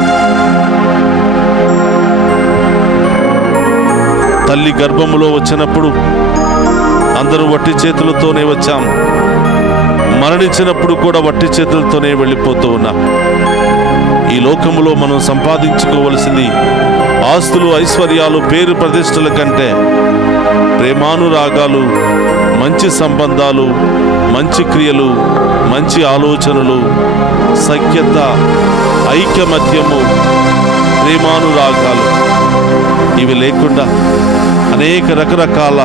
తల్లి గర్భములో వచ్చినప్పుడు అందరూ వట్టి చేతులతోనే వచ్చాం, మరణించినప్పుడు కూడా వట్టి చేతులతోనే వెళ్ళిపోతూ ఉన్నాం. ఈ లోకములో మనం సంపాదించుకోవలసింది ఆస్తులు, ఐశ్వర్యాలు, పేరు ప్రతిష్టల కంటే ప్రేమానురాగాలు, మంచి సంబంధాలు, మంచి క్రియలు, మంచి ఆలోచనలు, సఖ్యత, ఐకమత్యము, ప్రేమానురాగాలు, ఇవి లేకుండా అనేక రకరకాల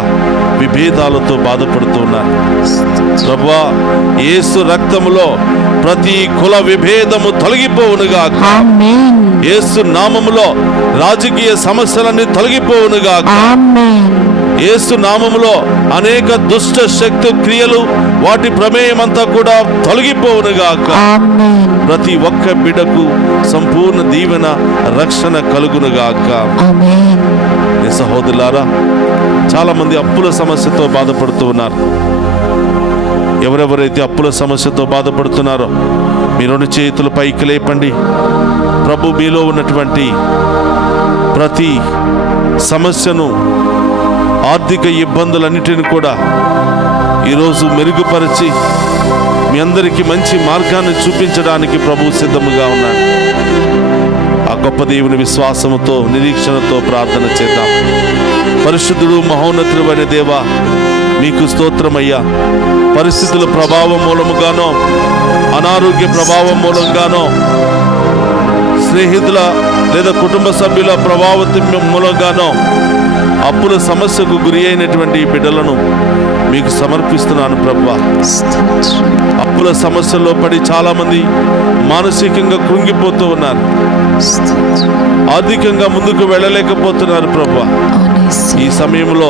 విభేదాలతో బాధపడుతున్నారు. ప్రభువా, యేసు రక్తములో ప్రతి కుల విభేదము తొలగిపోవునుగాక. యేసు నామములో రాజకీయ సమస్యలన్నీ తొలగిపోవునుగాక. యేసు నామములో అనేక దుష్ట శక్తి క్రియలు, వాటి ప్రమేయమంతా కూడా తొలగిపోవునుగాక. ప్రతి ఒక్క బిడ్డకు సంపూర్ణ దీవెన, రక్షణ కలుగునుగాక. సహోదరులారా, చాలా మంది అప్పుల సమస్యతో బాధపడుతూ ఉన్నారు. ఎవరెవరైతే అప్పుల సమస్యతో బాధపడుతున్నారో మీ రెండు చేతులు పైకి లేపండి. ప్రభు మీలో ఉన్నటువంటి ప్రతి సమస్యను, ఆర్థిక ఇబ్బందులన్నిటిని కూడా ఈరోజు మెరుగుపరిచి మీ అందరికీ మంచి మార్గాన్ని చూపించడానికి ప్రభు సిద్ధముగా ఉన్నాడు. ఆ గొప్ప దేవుని విశ్వాసముతో, నిరీక్షణతో ప్రార్థన చేద్దాం. పరిశుద్ధుడు, మహోన్నతుడైన దేవా, మీకు స్తోత్రమయ్యా. పరిస్థితుల ప్రభావం మూలముగానో, అనారోగ్య ప్రభావం మూలంగానో, స్నేహితుల లేదా కుటుంబ సభ్యుల ప్రభావం మూలంగానో అప్పుల సమస్యకు గురి అయినటువంటి ఈ బిడ్డలను మీకు సమర్పిస్తున్నాను ప్రభువా. స్తోత్రం. అప్పుల సమస్యల్లో పడి చాలా మంది మానసికంగా కృంగిపోతూ ఉన్నారు, స్తోత్రం. ఆర్థికంగా ముందుకు వెళ్ళలేకపోతున్నారు ప్రభువా. అవును యేసయ్యా. ఈ సమయంలో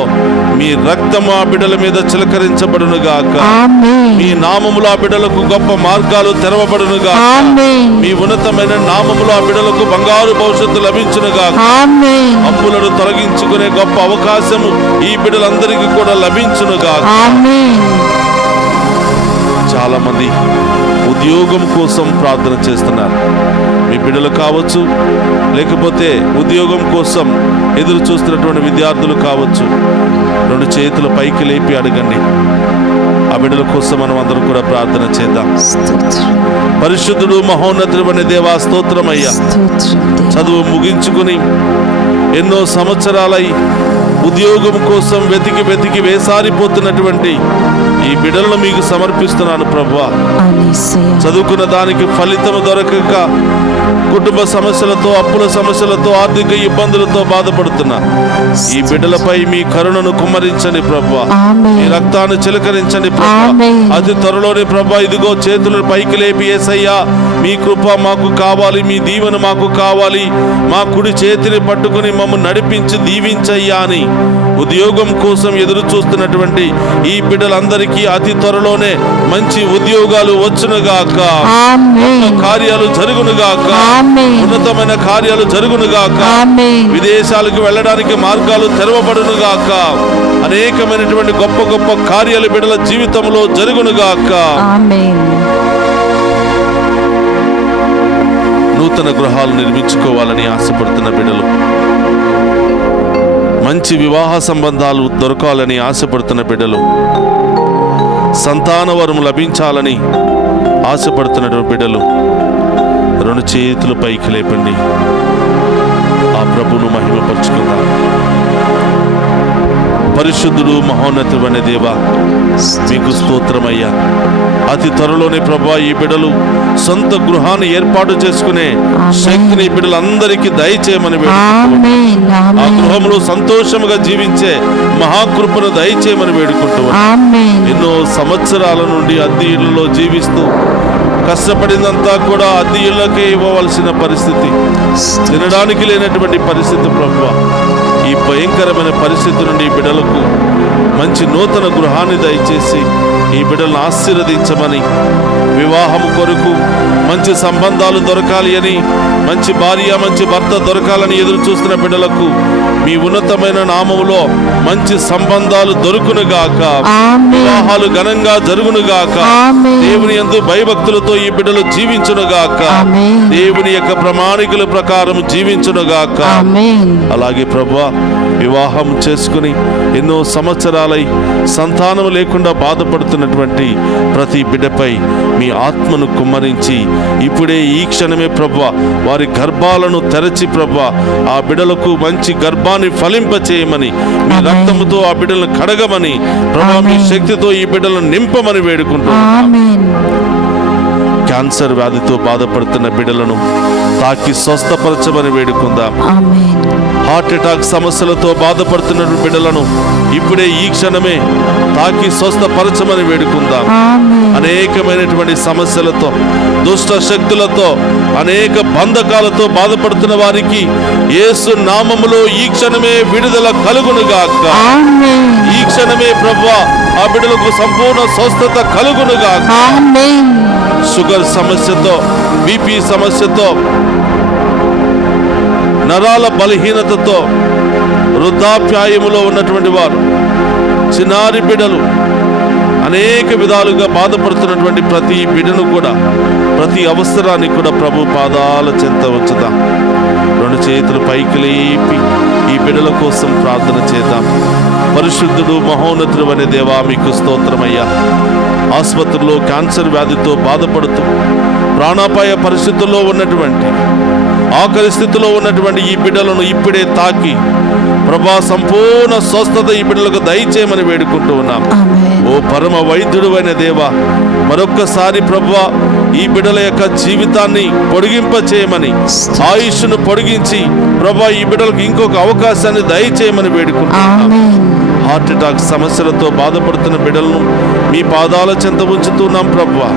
మీ రక్తము ఆ బిడ్డల మీద చిలకరించబడును గాక. ఆమేన్. మీ నామములో ఆ బిడ్డలకు గొప్ప మార్గాలు తెరవబడును గాక. ఆమేన్. మీ ఉన్నతమైన నామములో ఆ బిడ్డలకు బంగారు భవిష్యత్తు లభించును గాక. ఆమేన్. అప్పులను తొలగించుకునే గొప్ప అవకాశము ఈ బిడ్డలందరికీ కూడా లభించును గాక. ఆమేన్. చాలా మంది ఉద్యోగం కోసం ప్రార్థన చేస్తున్నారు. మీ బిడ్డలు కావచ్చు, లేకపోతే ఉద్యోగం కోసం ఎదురు చూస్తున్నటువంటి విద్యార్థులు కావచ్చు. 2 చేతులు పైకి లేపి అడగండి. ఆ బిడ్డల కోసం మనం అందరం కూడా ప్రార్థన చేద్దాం. స్తోత్రం. పరిశుద్ధుడు మహోన్నతుడైన దేవా, స్తోత్రమయ్యా. స్తోత్రం దేవా. చదువు ముగించుకుని ఎన్నో సంవత్సరాలై ఉద్యోగం కోసం వెతికి వేసారిపోతున్నటువంటి ఈ బిడ్డలను మీకు సమర్పిస్తున్నాను ప్రభువా. అవును యేసయ్యా. చదువుకున్న దానికి ఫలితం దొరకక కుటుంబ సమస్యలతో, అప్పుల సమస్యలతో, ఆర్థిక ఇబ్బందులతో బాధపడుతున్నా ఈ బిడ్డలపై మీ కరుణను కుమ్మరించండి ప్రభువా. ఆమేన్. మీ రక్తాన్ని చిలకరించండి ప్రభువా. ఆమేన్. అతి త్వరలోనే ప్రభువా, ఇదిగో చేతులను పైకి లేపి యేసయ్యా, మీ కృప మాకు కావాలి, మీ దీవెన మాకు కావాలి, మా కుడి చేతిని పట్టుకుని మమ్మల్ని నడిపించి దీవించయ్యా అని ఉద్యోగం కోసం ఎదురు చూస్తున్నటువంటి ఈ బిడ్డలందరికీ అతి త్వరలోనే మంచి ఉద్యోగాలు వచ్చునుగాక. ఆమేన్. కార్యాలు జరుగునుగాక. ఆమేన్. ఉన్నతమైన కార్యాలు జరుగునుగాక. ఆమేన్. విదేశాలకు వెళ్ళడానికి మార్గాలు తెరవబడునుగాక. అనేకమైనటువంటి గొప్ప గొప్ప కార్యాలు బిడ్డల జీవితంలో జరుగునుగాక. ఆమేన్. నూతన గృహాలు నిర్మించుకోవాలని ఆశపడుతున్న బిడ్డలు, మంచి వివాహ సంబంధాలు దొరకాలని ఆశపడుతున్న బిడ్డలు, సంతాన వరం లభించాలని ఆశపడుతున్న బిడ్డలు 2 చేతులు పైకి లేపండి. ఆ ప్రభువును మహిమపరుచుకుందాం. పరిశుద్ధుడు మహోన్నతుడైన దేవా, మీకు స్తోత్రమయ్యా. అతి త్వరలోనే ప్రభువా, ఈ బిడ్డలు సొంత గృహాన్ని ఏర్పాటు చేసుకునే శక్తిని ఈ బిడ్డలందరికీ దయచేయమని వేడుకుంటున్నాం. ఆమేన్. ఆ ఆమేన్. గృహంలో సంతోషముగా జీవించే మహాకృపను దయచేయమని వేడుకుంటున్నాం. ఆమేన్. ఎన్నో సంవత్సరాల నుండి అద్దె ఇళ్లలో జీవిస్తూ కష్టపడిందంతా కూడా అద్దె ఇళ్లకే ఇవ్వవలసిన పరిస్థితి, తినడానికి లేనటువంటి పరిస్థితి ప్రభువా. ఈ భయంకరమైన పరిస్థితి నుండి ఈ బిడ్డలకు మంచి నూతన గృహాన్ని దయచేసి ఈ బిడ్డలను ఆశీర్వదించమని, వివాహం కొరకు మంచి సంబంధాలు దొరకాలి అని, మంచి భార్య మంచి భర్త దొరకాలని ఎదురు చూస్తున్న బిడ్డలకు మీ ఉన్నతమైన నామములో మంచి సంబంధాలు దొరుకునుగాక. ఆమేన్. వివాహాలు ఘనంగా జరుగునుగాక. ఆమేన్. దేవుని యందు భయభక్తులతో ఈ బిడ్డలు జీవించునుగాక. ఆమేన్. దేవుని యొక్క ప్రమాణికుల ప్రకారం జీవించునుగాక. ఆమేన్. అలాగే ప్రభువా, వివాహం చేసుకుని ఎన్నో సంవత్సరాలై సంతానం లేకుండా బాధపడుతున్నటువంటి ప్రతి బిడ్డపై మీ ఆత్మను కుమ్మరించి ఇప్పుడే ఈ క్షణమే ప్రభువా వారి గర్భాలను తెరచి ప్రభువా ఆ బిడ్డలకు మంచి గర్భాన్ని ఫలింపచేయమని, మీ రక్తముతో ఆ బిడ్డలను కడగమని ప్రభువా, మీ శక్తితో ఈ బిడ్డలను నింపమని వేడుకుంటున్నాం. ఆమేన్. క్యాన్సర్ వ్యాధితో బాధపడుతున్న బిడ్డలను తాకి స్వస్థపరచమని వేడుకుందాం. ఆమేన్. హార్ట్ అటాక్ సమస్యలతో బాధపడుతున్న బిడ్డలను ఇప్పుడే ఈ క్షణమే తాకి స్వస్థపరచమని వేడుకుందాం. ఆమేన్. అనేకమైనటువంటి సమస్యలతో, దుష్ట శక్తులతో, అనేక బంధకాలతో బాధపడుతున్న వారికి యేసు నామములో ఈ క్షణమే విడుదల కలుగునుగాక. ఆమేన్. ఈ క్షణమే ప్రభువా ఆ బిడ్డలకు సంపూర్ణ స్వస్థత కలుగునుగాక. ఆమేన్. షుగర్ సమస్యతో, బీపీ సమస్యతో, నరాల బలహీనతతో, వృద్ధాప్యాయములో ఉన్నటువంటి వారు, చిన్నారి బిడ్డలు, అనేక విధాలుగా బాధపడుతున్నటువంటి ప్రతి బిడ్డను కూడా, ప్రతి అవసరాన్ని కూడా ప్రభు పాదాల చెంత ఉంచుదాం. 2 చేతులు పైకి లేపి ఈ బిడ్డల కోసం ప్రార్థన చేద్దాం. పరిశుద్ధుడు మహోన్నతుడు అనే దేవా, మీకు స్తోత్రమయ్యా. ఆసుపత్రిలో క్యాన్సర్ వ్యాధితో బాధపడుతూ ప్రాణాపాయ పరిస్థితుల్లో ఉన్నటువంటి, ఆఖరి స్థితిలో ఉన్నటువంటి ఈ బిడ్డలను ఇప్పుడే తాకి ప్రభా సంపూర్ణ స్వస్థత ఈ బిడ్డలకు దయచేయమని వేడుకుంటూ ఉన్నాం. ఆమేన్. ఓ పరమ వైద్యుడు అయిన దేవా, మరొక్కసారి ప్రభువా ఈ బిడ్డల యొక్క జీవితాన్ని పొడిగింప చేయమని, ఆయుష్ను పొడిగించి ప్రభా ఈ బిడ్డలకు ఇంకొక అవకాశాన్ని దయచేయమని వేడుకుంటున్నాం. ఆమేన్. హార్ట్ అటాక్ సమస్యలతో బాధపడుతున్న బిడ్డలను మీ పాదాల చెంత ఉంచుతున్నాం ప్రభువా.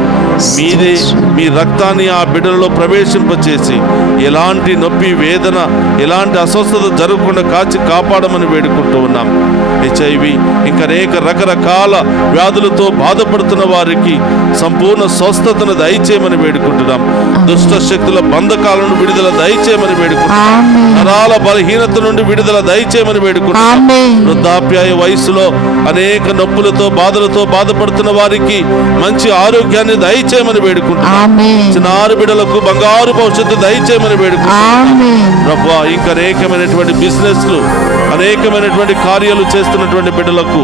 మీరే మీ రక్తాన్ని ఆ బిడ్డలలో ప్రవేశింపచేసి ఎలాంటి నొప్పి, వేదన, ఎలాంటి అస్వస్థత జరగకుండా కాపాడమని వేడుకుంటూ ఉన్నాం. HIV ఇంకా అనేక రకరకాల వ్యాధులతో బాధపడుతున్న వారికి సంపూర్ణ స్వస్థతను దయచేయమని వేడుకుంటున్నాం. దుష్ట శక్తుల బంధకాలను విడుదల దయచేయమని వేడుకుంటున్నాం. నరాల బలహీనత నుండి విడుదల దయచేయమని వేడుకుంటున్నాం. వృద్ధాప్యాయ వయసులో అనేక నొప్పులతో బాధలతో బాధపడుతున్న వారికి మంచి ఆరోగ్యాన్ని దయచేయమని వేడుకుంటున్నాం. చిన్నారి బిడ్డలకు బంగారు భవిష్యత్తు దయచేయమని వేడుకుంటున్నాం. ప్రభువా ఇంకా అనేకమైనటువంటి బిజినెస్లు, అనేకమైనటువంటి కార్యాలు చేస్తున్నటువంటి బిడ్డలకు,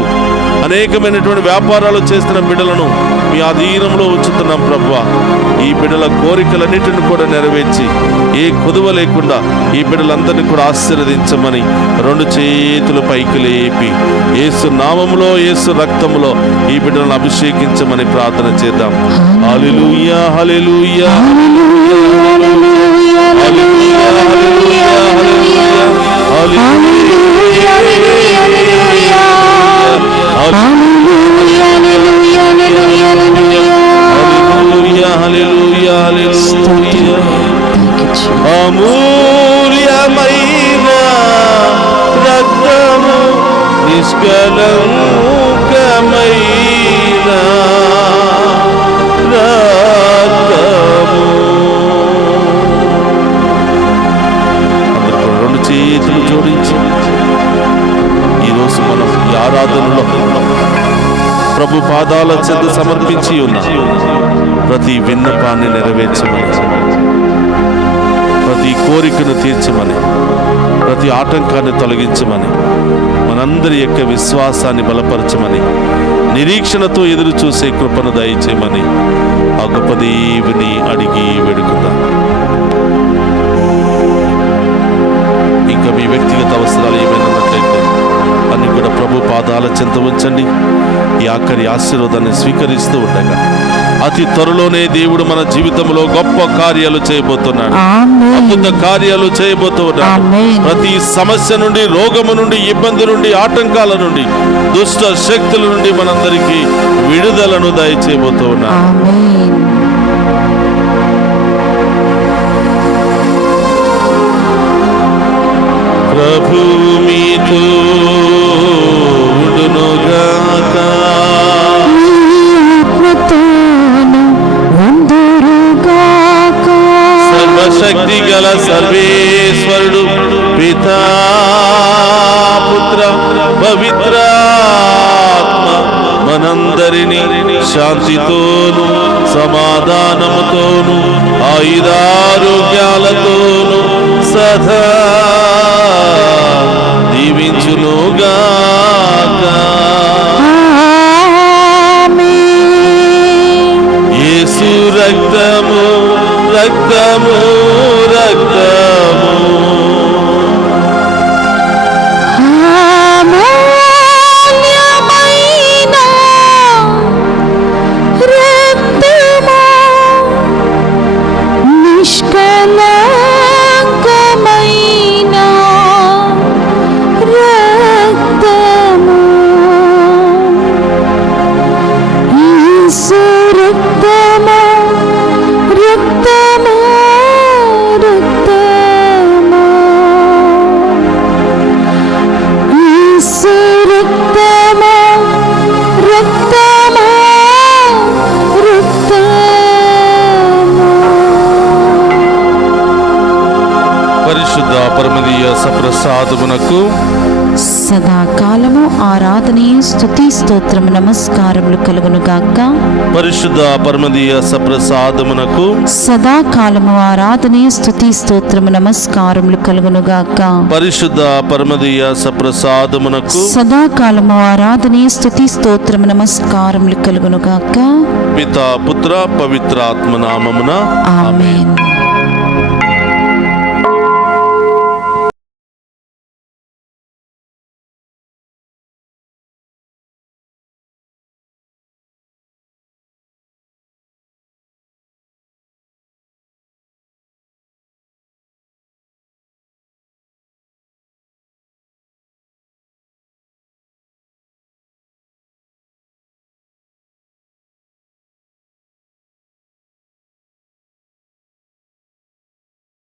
అనేకమైనటువంటి వ్యాపారాలు చేస్తున్న బిడ్డలను మీ అధీనంలో ఉంచుతున్నాం ప్రభువా. ఈ బిడ్డల కోరికలన్నిటిని కూడా నెరవేర్చి ఏ కొదువ లేకుండా ఈ బిడ్డలందరినీ కూడా ఆశీర్వదించమని రెండు చేతులు పైకి లేపి యేసు నామములో, యేసు రక్తములో ఈ బిడ్డలను అభిషేకించమని ప్రార్థన చేద్దాం. హల్లెలూయా, హల్లెలూయా, హల్లెలూయా, హల్లెలూయా, అమూల్యమైన రక్తము, నిష్కలంకమైన రక్తము. అందరూ రెండు చేతులు జోడించి ఈరోజు మనం ఈ ఆరాధనలో ప్రభు పాదాల చెంత సమర్పించి ఉన్న ప్రతి విన్నపాన్ని నెరవేర్చమని, ప్రతి కోరికను తీర్చమని, ప్రతి ఆటంకాన్ని తొలగించమని, మనందరి యొక్క విశ్వాసాన్ని బలపరచమని, నిరీక్షణతో ఎదురు చూసే కృపను దయచేయమని ఆ గొప్ప దేవుని అడిగి వేడుకుందాం. ఇంకా మీ వ్యక్తిగత అవసరాలు ఏమైనా ఉన్నట్లయితే అన్ని కూడా ప్రభు పాదాల చెంత ఉంచండి. ఈ ఆఖరి ఆశీర్వాదాన్ని స్వీకరిస్తూ ఉండగా అతి త్వరలోనే దేవుడు మన జీవితంలో గొప్ప కార్యాలు చేయబోతున్నాడు, అద్భుత కార్యాలు చేయబోతున్నాడు. ప్రతి సమస్య నుండి, రోగము నుండి, ఇబ్బంది నుండి, ఆటంకాల నుండి, దుష్ట శక్తుల నుండి మనందరికీ విడుదలను దయచేయబోతూ ఉన్నాడు. ప్రభు మీతో ఉండునుగాక. సర్వశక్తి గల సర్వేశ్వరుడు పితా, పుత్ర, పవిత్రాత్మ మనందరినీ శాంతితోను, సమాధానముతోను, ఆయుధారోగ్యాలతోను సదా దీవించునుగాక. యేసు రక్తము, రక్తము, రక్తము పరమదీయ సప్రసాదమునకు సదాకాలము ఆరాధనీయ స్తుతి స్తోత్రము నమస్కారములు కలుగునుగాక. పరిశుద్ధ పరమదీయ సప్రసాదమునకు సదాకాలము ఆరాధనీయ స్తుతి స్తోత్రము నమస్కారములు కలుగునుగాక. పరిశుద్ధ పరమదీయ సప్రసాదమునకు సదాకాలము ఆరాధనీయ స్తుతి స్తోత్రము నమస్కారములు కలుగునుగాక. పితా, పుత్ర, పవిత్రాత్మ నామమున ఆమేన్.